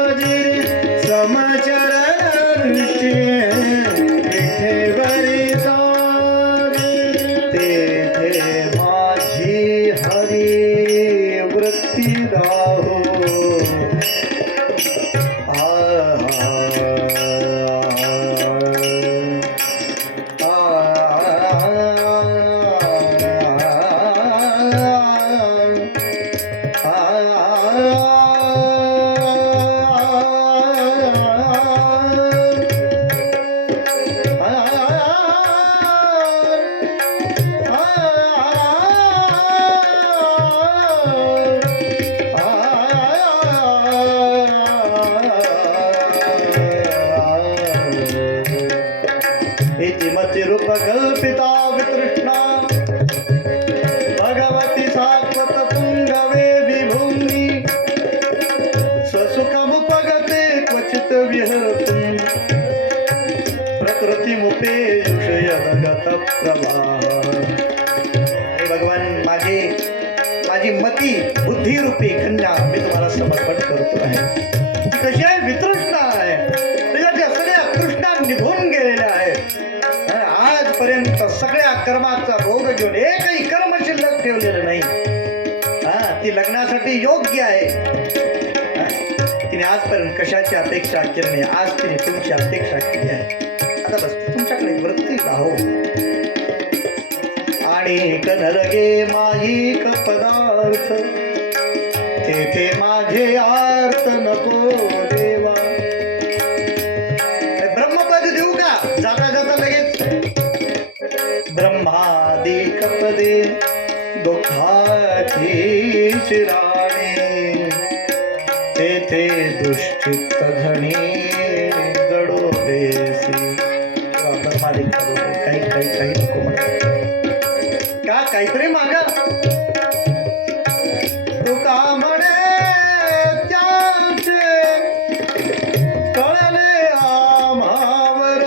इतिमतिरूप कल्पिता वितृष्णा भगवती सात्वत पुंगवे विभूमि स्वसुखमुपगते क्वचित विहरतुं प्रकृतिमुपेयुषयगत प्रवाह. हे भगवान, माझी मती बुद्धिरूपी कन्या मी तुम्हाला समर्पण करतो आहे. ती कशी आहे? वितृष्णा आहे. त्याच्या सगळ्या तृष्णा निघून गेलेल्या आहेत. आजपर्यंत सगळ्या कर्माचा भोग घेऊन एकही कर्म शिल्लक ठेवलेलं नाही. ती लग्नासाठी योग्य आहे. तिने आजपर्यंत कशाची अपेक्षा केली नाही. आज तिने तुमची अपेक्षा केली आहे. आता बस तुमच्याकडे वृत्ती राहो. आणि कनरगे माईक पदार्थ तेथे माझे आर्त नको देवा. ब्रह्मपद देऊ का? जाता जाता लगेच ब्रह्मादिक पदे दुःखाची चिराणे तेथे दुष्चित्त धणी जडो देसी. ब्रह्मादिक पद काही नको म्हणा का? काहीतरी मागा. तुका म्हणे त्याचे कळले आम्हावर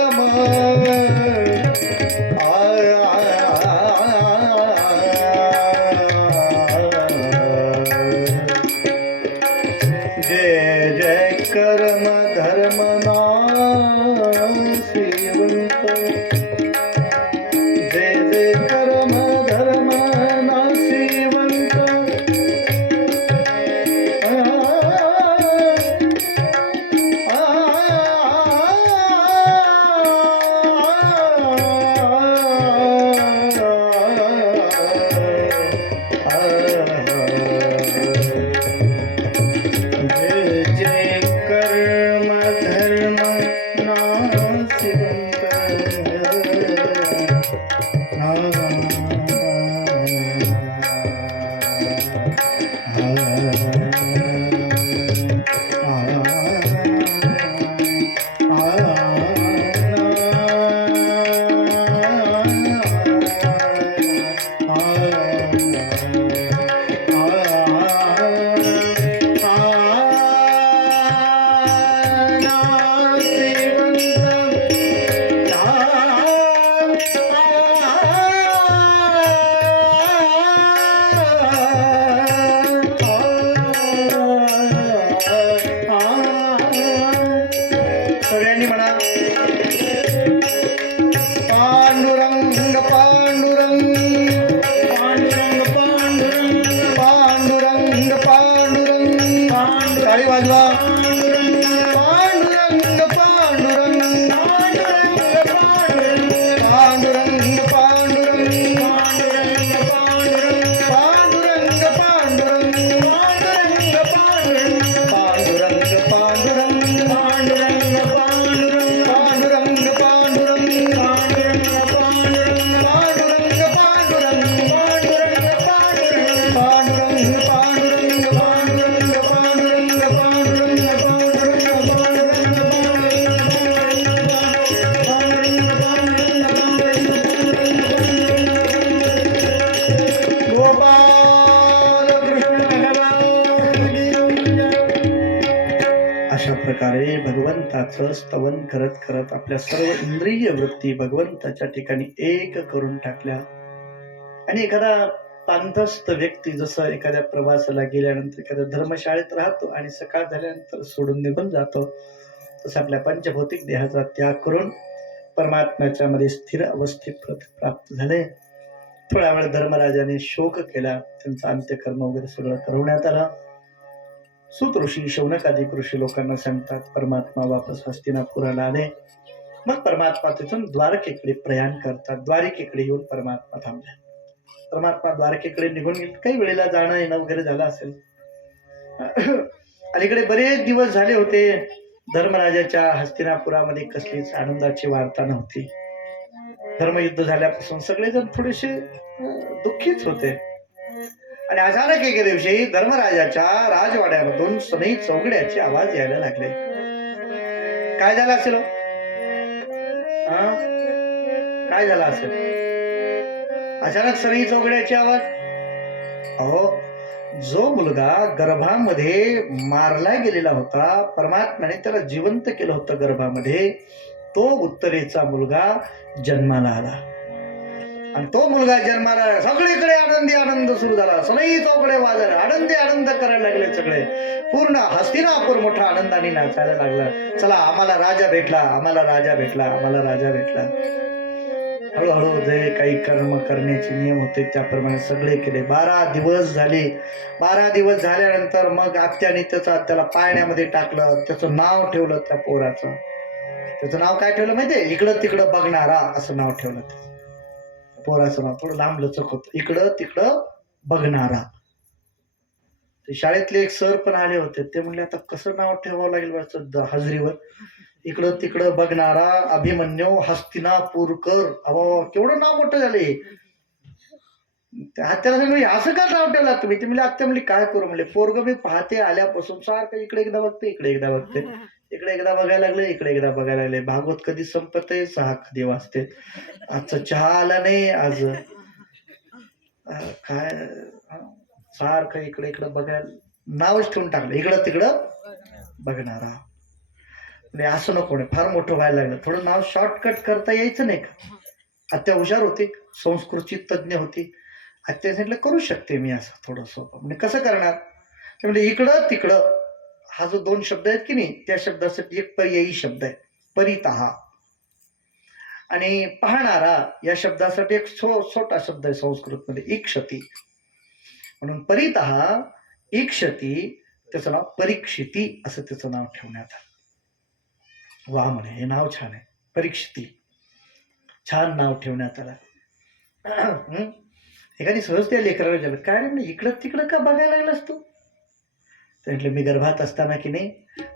जय जय कर्म धर्म नासिवंत. जय जय कर्म धर्म नासिवंत. सगळ्यांनी म्हणा पांडुरंग पांडुरंग पांडुरंग पांडुरंग पांडुरंग पांडुरंग. टाळी वाजवा. पांडुरंग पांडुरंग पांडुरंग पांडुरंग पांडुरंग पांडुरंग पांडुरंग पांडुरंग पांडुरंग पांडुरंग अशा प्रकारे भगवंताचं स्तवन करत करत आपल्या सर्व इंद्रिय वृत्ती भगवंताच्या ठिकाणी एक करून टाकल्या. आणि एखादा पांथस्थ व्यक्ती जसं एखाद्या प्रवासाला गेल्यानंतर एखाद्या धर्मशाळेत राहतो आणि सकाळ झाल्यानंतर सोडून निघून जातो, तसं आपल्या पंचभौतिक देहाचा त्याग करून परमात्म्याच्या मध्ये स्थिर अवस्थेत प्राप्त झाले. थोड्या वेळ धर्मराजाने शोक केला. त्यांचा अंत्यकर्म वगैरे सगळं करवण्यात आला. सूत ऋषी शौनकादिक ऋषी लोकांना सांगतात परमात्मा वापस हस्तिनापुराला आले. मग परमात्मा तिथून द्वारकेकडे प्रयाण करतात. द्वारकेकडे येऊन परमात्मा थांबले. परमात्मा द्वारकेकडे निघून गेले. काही वेळेला जाणं येणं वगैरे झालं असेल. अलीकडे बरेच दिवस झाले होते धर्मराजाच्या हस्तिनापुरामध्ये कसलीच आनंदाची वार्ता नव्हती. धर्मयुद्ध झाल्यापासून सगळेजण थोडेसे दुःखीच होते. आणि अचानक एके दिवशी धर्मराजाच्या राजवाड्यामधून सनई चौघड्याचे आवाज यायला लागले. काय झालं असेल हो? हा? काय झालं असेल? अचानक सनई चौघड्याचे आवाज. अहो, जो मुलगा गर्भामध्ये मारला गेलेला होता, परमात्म्याने त्याला जिवंत केलं होतं गर्भामध्ये, तो उत्तरेचा मुलगा जन्माला आला. आणि तो मुलगा जन्माला आला. सगळीकडे आनंदी आनंद सुरू झाला. सनई चौकडे वाजले, आनंदी आनंद करायला लागले सगळे. पूर्ण हस्तिनापूर मोठा आनंदाने नाचायला लागला. चला, आम्हाला राजा भेटला, आम्हाला राजा भेटला, आम्हाला राजा भेटला. हळूहळू जे काही कर्म करण्याचे नियम होते त्याप्रमाणे सगळे केले. 12 दिवस झाले. 12 दिवस झाल्यानंतर मग आत्याने त्याला पाळण्यामध्ये टाकलं. त्याचं नाव ठेवलं त्या पोराचं. त्याचं नाव काय ठेवलं माहितीये? इकडं तिकडं बघणारा असं नाव ठेवलं. पोराचं नाव थोडं लांब लचक होतं. इकडं तिकडं बघणारा. ते शाळेतले एक सर पण आले होते. ते म्हणले आता कसं नाव ठेवावं लागेल हजरीवर. इकडं तिकडं बघणारा अभिमन्यू हस्तिनापूरकर. अहो, केवढं नाव मोठं झाले. त्याला सांगितलं असं का नाव ठेवला तुम्ही? ते म्हणले आत्या म्हणली काय करू म्हणले, पोरग मी पाहते आल्यापासून सारखं इकडे एकदा बघते, इकडे एकदा बघते, इकडे एकदा बघायला लागले, इकडे एकदा बघायला लागले. भागवत कधी संपते, 6 कधी वाजते. आजचा चहा आला नाही आज. काय सारखं इकडे इकडं बघायला नावच ठेवून टाकलं, इकडं तिकडं बघणारा. म्हणजे असं नको, फार मोठं व्हायला लागलं. थोडं नाव शॉर्टकट करता यायचं नाही का? आत्या हुशार होती, संस्कृतची तज्ज्ञ होती. आत्या सांगितलं करू शकते मी असं थोडंसं. म्हणजे कसं करणार? ते म्हणजे इकडं तिकडं हा जो 2 शब्द आहेत की नाही, त्या शब्दासाठी एक पर्यायी शब्द आहे परितः. आणि पाहणारा या शब्दासाठी एक छोटा शब्द आहे संस्कृतमध्ये इक्षती. म्हणून परितः इक्षती, त्याचं नाव परीक्षिती असं त्याचं नाव ठेवण्यात आलं. वा म्हणे, हे नाव छान आहे, परीक्षिती. छान नाव ठेवण्यात आलं. एखादी सहज त्या लेकराला विचारलं काय रे इकडं तिकडं का बघायला लागलास तू? म्हटलं मी गर्भात असताना की नाही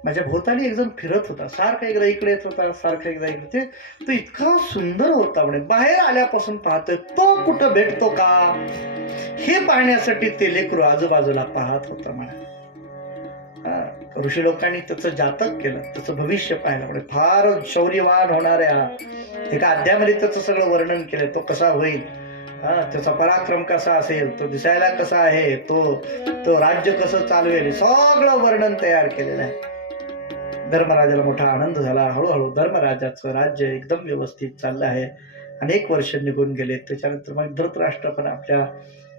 माझ्या भोवताली एक जण फिरत होता. सारखा एकदा इकडे येत होता, सारखा एकदा इकडे. तो इतका सुंदर होता म्हणे. बाहेर आल्यापासून पाहतोय तो कुठं भेटतो का हे पाहण्यासाठी ते लेकरू आजूबाजूला पाहत होता म्हणे. ऋषी लोकांनी त्याचं जातक केलं, त्याचं भविष्य पाहिलं. म्हणजे फार शौर्यवान होणार आहे. एका अध्यायामध्ये त्याचं सगळं वर्णन केलंय. तो कसा होईल, त्याचा पराक्रम कसा असेल, तो दिसायला कसा आहे, तो राज्य कसं चालवेल, सगळं वर्णन तयार केलेलं आहे. धर्मराजाला मोठा आनंद झाला. हळूहळू धर्मराजाचं राज्य एकदम व्यवस्थित चाललं आहे. अनेक वर्ष निघून गेले. त्याच्यानंतर मग धृतराष्ट्र पण आपल्या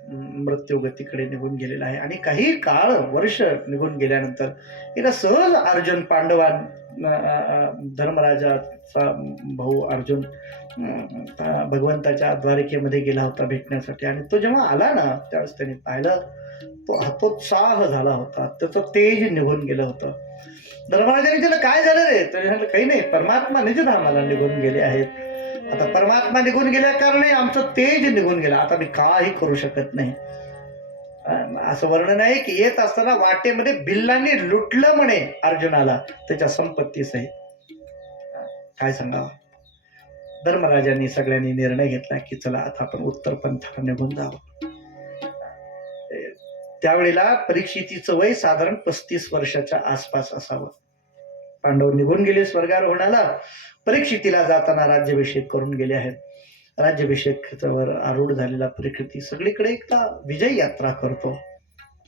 मृत्यूगतीकडे निघून गेलेला आहे. आणि काही काळ वर्ष निघून गेल्यानंतर एकदा सहज अर्जुन धर्मराजाचा भाऊ अर्जुन भगवंताच्या द्वारिकेमध्ये गेला होता भेटण्यासाठी. आणि तो जेव्हा आला ना त्यावेळेस त्याने पाहिलं, तो हतोत्साह झाला होता, त्याचं तेज निघून गेलं होतं. धर्मराजाने त्याला काय झालं रे? त्याने सांगितलं काही नाही, परमात्मा निजधामाला निघून गेले आहेत. आता परमात्मा निघून गेल्या कारणे आमचं तेज निघून गेलं, आता मी काही करू शकत नाही. असं वर्णन आहे की येत असताना वाटेमध्ये भिल्लांनी लुटलं म्हणे अर्जुनाला त्याच्या संपत्ती सहित. काय सांगावं. धर्मराजांनी सगळ्यांनी निर्णय घेतला की चला आता आपण उत्तर पंथाला निघून जावं. त्यावेळेला परीक्षितीचं वय साधारण 35 वर्षाच्या आसपास असावं. पांडव निघून गेले स्वर्गारोहणाला. परीक्षितीला जाताना राज्याभिषेक करून गेले आहेत. राज्याभिषेकावर आरूढ झालेला परीक्षिती सगळीकडे एकदा विजय यात्रा करतो.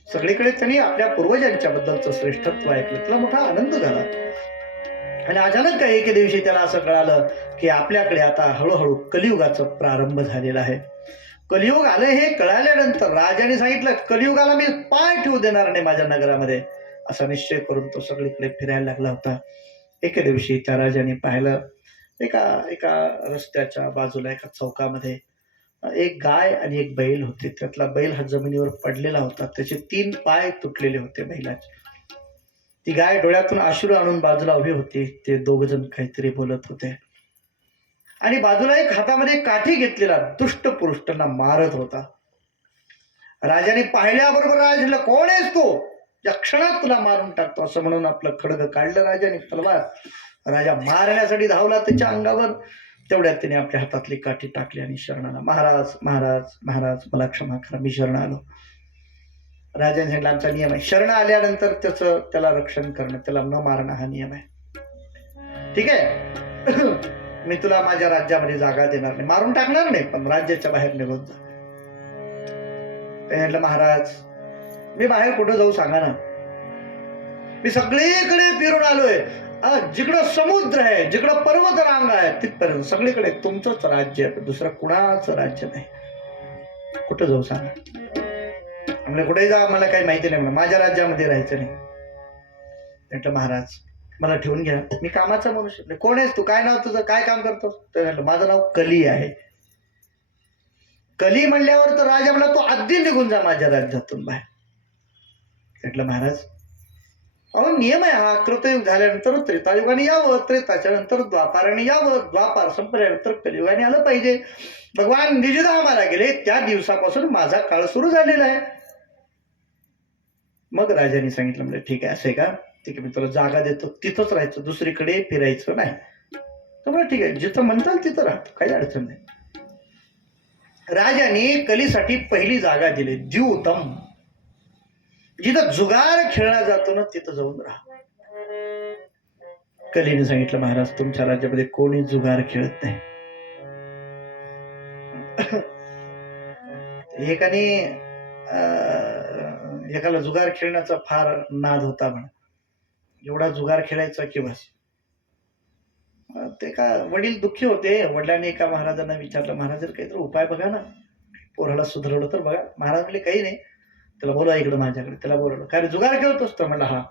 सगळीकडे त्यांनी आपल्या पूर्वजांच्या बद्दलचं श्रेष्ठत्व ऐकलं. त्याला मोठा आनंद झाला. आणि अचानक काही एके दिवशी त्याला असं कळालं की आपल्याकडे आता हळूहळू कलियुगाचा प्रारंभ झालेला आहे. कलियुग आलं हे कळाल्यानंतर राजाने सांगितलं कलियुगाला मी पाय ठेवू देणार नाही माझ्या नगरामध्ये, असा निश्चय करून तो सगळीकडे फिरायला लागला होता. एके दिवशी त्या राजाने पाहिलं एका रस्त्याच्या बाजूला एका चौकामध्ये एक गाय आणि एक बैल होते. त्यातला बैल हा जमिनीवर पडलेला होता, त्याचे 3 पाय तुटलेले होते बैलाचे. ती गाय डोळ्यातून अश्रू आणून बाजूला उभी होती. ते 2 जण काहीतरी बोलत होते. आणि बाजूला एक हातामध्ये काठी घेतलेला दुष्ट पुरुष त्यांना मारत होता. राजाने पाहिल्याबरोबर राजाला कोण आहेस तू या क्षणात तुला मारून टाकतो असं म्हणून आपलं खडग काढलं राजाने, तलवार. राजा मारण्यासाठी धावला त्याच्या अंगावर. तेवढ्यात त्याने आपल्या हातातली काठी टाकली आणि शरण आला. महाराज महाराज महाराज मला क्षमा करा, मी शरण आलो. राजाने सांगितलं आमचा नियम आहे, शरण आल्यानंतर त्याला रक्षण करणं, त्याला न मारणं हा नियम आहे. ठीक आहे, मी तुला माझ्या राज्यामध्ये जागा देणार नाही, मारून टाकणार नाही, पण राज्याच्या बाहेर निघून जा. म्हटलं महाराज मी बाहेर कुठं जाऊ सांगा ना, मी सगळीकडे फिरून आलोय, जिकडं समुद्र आहे, जिकडं पर्वत रांग आहे, तिथपर्यंत सगळीकडे तुमचंच राज्य आहे, दुसरं कुणाचं राज्य नाही, कुठं जाऊ सांगा. म्हणजे कुठेही जा, मला काही माहिती नाही, म्हणून माझ्या राज्यामध्ये राहायचं नाही. म्हटलं महाराज मला ठेवून घ्या, मी कामाचा मनुष्य. कोण आहेस तू, काय नाव तुझं, काय काम करतो? तर माझं नाव कली आहे. कली म्हणल्यावर तर राजा म्हणला तू आधी निघून जा माझ्या राज्यातून बाहेर. म्हटलं महाराज अहो नियम आहे हा, कृतयुग झाल्यानंतर त्रेतायुगाने यावं, त्रेताच्या नंतर द्वापाराने यावं, द्वापार संपल्यानंतर कलियुगाने आलं पाहिजे. भगवान निजधामाला गेले त्या दिवसापासून माझा काळ सुरू झालेला आहे. मग राजाने सांगितलं म्हणजे ठीक आहे, असं आहे का, ठीक आहे, मी तुला जागा देतो, तिथंच राहायचं, दुसरीकडे फिरायचं नाही. तर मला ठीक आहे, जिथं म्हणताल तिथं राहतो, काही अडचण नाही. राजाने कलीसाठी पहिली जागा दिली, द्यूतम. जिथं जुगार खेळला जातो ना तिथं जाऊन राहा. कलीने सांगितलं महाराज तुमच्या राज्यामध्ये कोणी जुगार खेळत नाही. एकाला जुगार खेळण्याचा फार नाद होता म्हणा, एवढा जुगार खेळायचा की बस. ते का वडील दुःखी होते. वडिलांनी एका महाराजांना विचारलं, महाराज काहीतरी उपाय बघा ना, पोराला सुधारवलं तर बघा. महाराज म्हणले काही नाही, त्याला बोलवा इकडं माझ्याकडे. त्याला बोलवलं, काय रे जुगार खेळतोस? तर म्हणलं हा.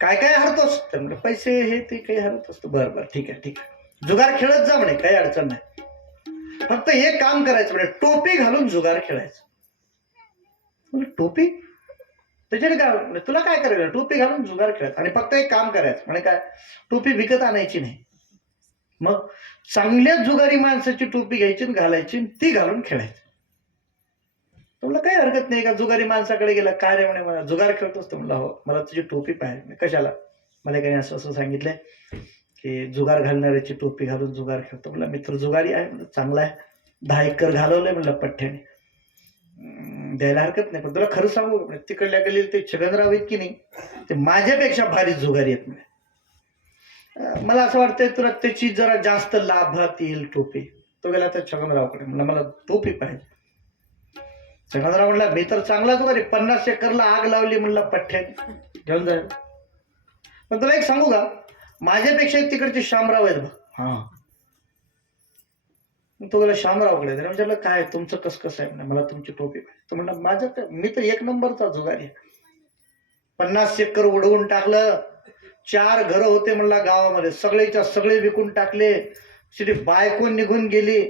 काय काय हरतोस? तर म्हणलं पैसे हे ते काही हरत असतो. बरं बरं ठीक आहे ठीक आहे, जुगार खेळत जा म्हणे, काही अडचण नाही, फक्त एक काम करायचं म्हणे, टोपी घालून जुगार खेळायचं. म्हणजे टोपी त्याच्याने काय म्हणजे तुला काय करायचं, टोपी घालून जुगार खेळायचं आणि फक्त एक काम करायचं म्हणजे काय, टोपी विकत आणायची नाही. मग चांगल्या जुगारी माणसाची टोपी घ्यायची घालायची, ती घालून खेळायची. तुला काही हरकत नाही का? जुगारी माणसाकडे गेला, काय रे म्हणे मला जुगार खेळतोस? तर म्हणलं हो, मला तुझी टोपी पाहिजे. कशाला? मला काही असं असं सांगितलंय की जुगार घालणाऱ्याची टोपी घालून जुगार खेळतो. म्हणलं मित्र जुगारी आहे, म्हणलं चांगला आहे, 10 एकर घालवलंय म्हणलं पठ्ठ्याने, द्यायला हरकत नाही, पण तुला खरं सांगू तिकडल्या गल्लीत ते छगनराव आहेत की नाही, ते माझ्यापेक्षा भारी जुगारी आहेत म्हणे. मला असं वाटतंय तुला त्याची जरा जास्त लाभात येईल टोपी. तो गेला त्या छगनरावकडे, म्हणला मला टोपी पाहिजे. छगनराव म्हणला मी तर चांगला जुगारी, 50 एकरला आग लावली म्हणला पठ्ठ्याने, घेऊन जाईल. पण तुला एक सांगू का, माझ्यापेक्षा तिकडचे शामराव आहेत बघ. हा, तो गेला शामरावकडे, विचारलं काय तुमचं कसं आहे? म्हणा मला तुमची टोपी पाहिजे. तो म्हणला माझं तर मी तर 1 नंबरचा जुगारी, 50 एकर उडवून टाकलं, 4 घरं होते म्हणला गावामध्ये, सगळेच्या सगळे विकून टाकले, सिटी बायको निघून गेली,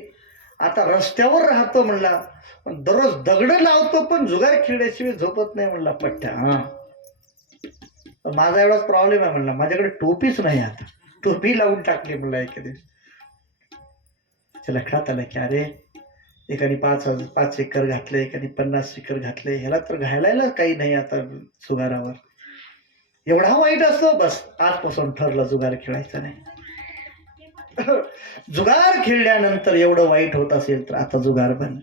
आता रस्त्यावर राहतो म्हणला, पण दररोज दगड लावतो पण जुगार खेळल्याशिवाय झोपत नाही म्हणला पठ्ठ्या. हा, माझा एवढाच प्रॉब्लेम आहे म्हणला, माझ्याकडे टोपीच नाही, आता टोपी लावून टाकली म्हणला एके दिवशी. लक्षात आलं की अरे एकाने 5 एकर घातले, एकाने 50 एकर घातले, ह्याला तर घालायला काही नाही आता जुगारावर. एवढा वाईट असतो, बस आजपासून ठरलं जुगार खेळायचं नाही. जुगार खेळल्यानंतर एवढं वाईट होत असेल तर आता जुगार बंद.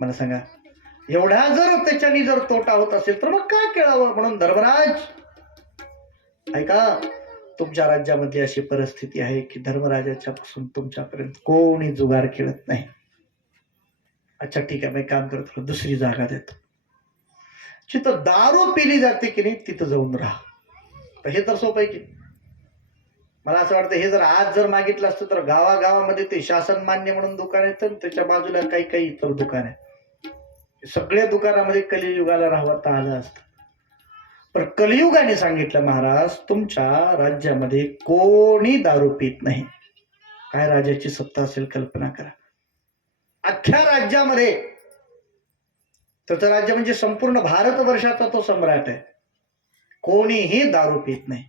मला सांगा, एवढा जर त्याच्यानी जर तोटा होत असेल तर मग काय खेळावं? म्हणून धर्मराज ऐका, तुमच्या राज्यामध्ये अशी परिस्थिती आहे की धर्मराजाच्या पासून तुमच्यापर्यंत कोणी जुगार खेळत नाही. अच्छा ठीक आहे, मी काम करतो, दुसरी जागा देतो, जिथं दारू पिली जाते की नाही तिथं जाऊन राहा. हे तर सोपं आहे की. मला असं वाटतं हे जर आज जर मागितलं असतं तर गावागावामध्ये ते शासन मान्य म्हणून दुकान आहे, तर त्याच्या बाजूला काही इतर दुकान आहे, सगळ्या दुकानामध्ये कलियुगाला राहता आलं असतं. पण कलियुगाने सांगितलं महाराज तुमच्या राज्यामध्ये कोणी दारू पित नाही. काय राजाची सत्ता असेल कल्पना करा. अख्ख्या राज्यामध्ये, त्याचं राज्य म्हणजे संपूर्ण भारतवर्षाचा तो सम्राट आहे, कोणीही दारू पित नाही.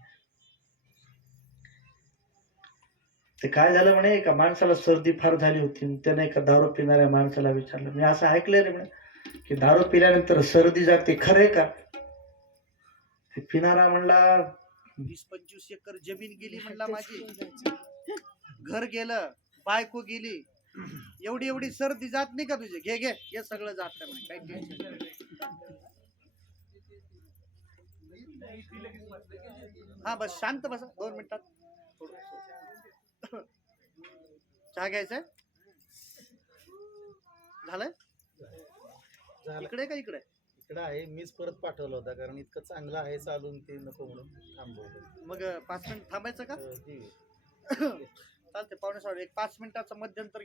ते काय झालं म्हणे, एका माणसाला सर्दी फार झाली होती, त्याने एका दारू पिणाऱ्या माणसाला विचारलं, मी असं ऐकलंय रे म्हणे की दारू पिल्यानंतर सर्दी जाते, खरंय का? ते पिणारा म्हणला 20-25 एकर जमीन गेली म्हणला माझी, घर गेलं, बायको गेली, एवढी एवढी सर्दी जात नाही का तुझे? घे घे हे सगळं जात नाही, काही टेन्शन नाही. हा बस शांत बसा 2 मिनिटात. चहा घ्यायचंय? झालंय? इकडे का इकडे? इकडं आहे. मीच परत पाठवलं होता कारण इतकं चांगलं आहे चालून ते नको म्हणून थांबवलं. मग 5 मिनिट थांबायचं का? ठीक आहे. चालते, पाहुणे साहेब एक 5 मिनिटाचं मध्यंतर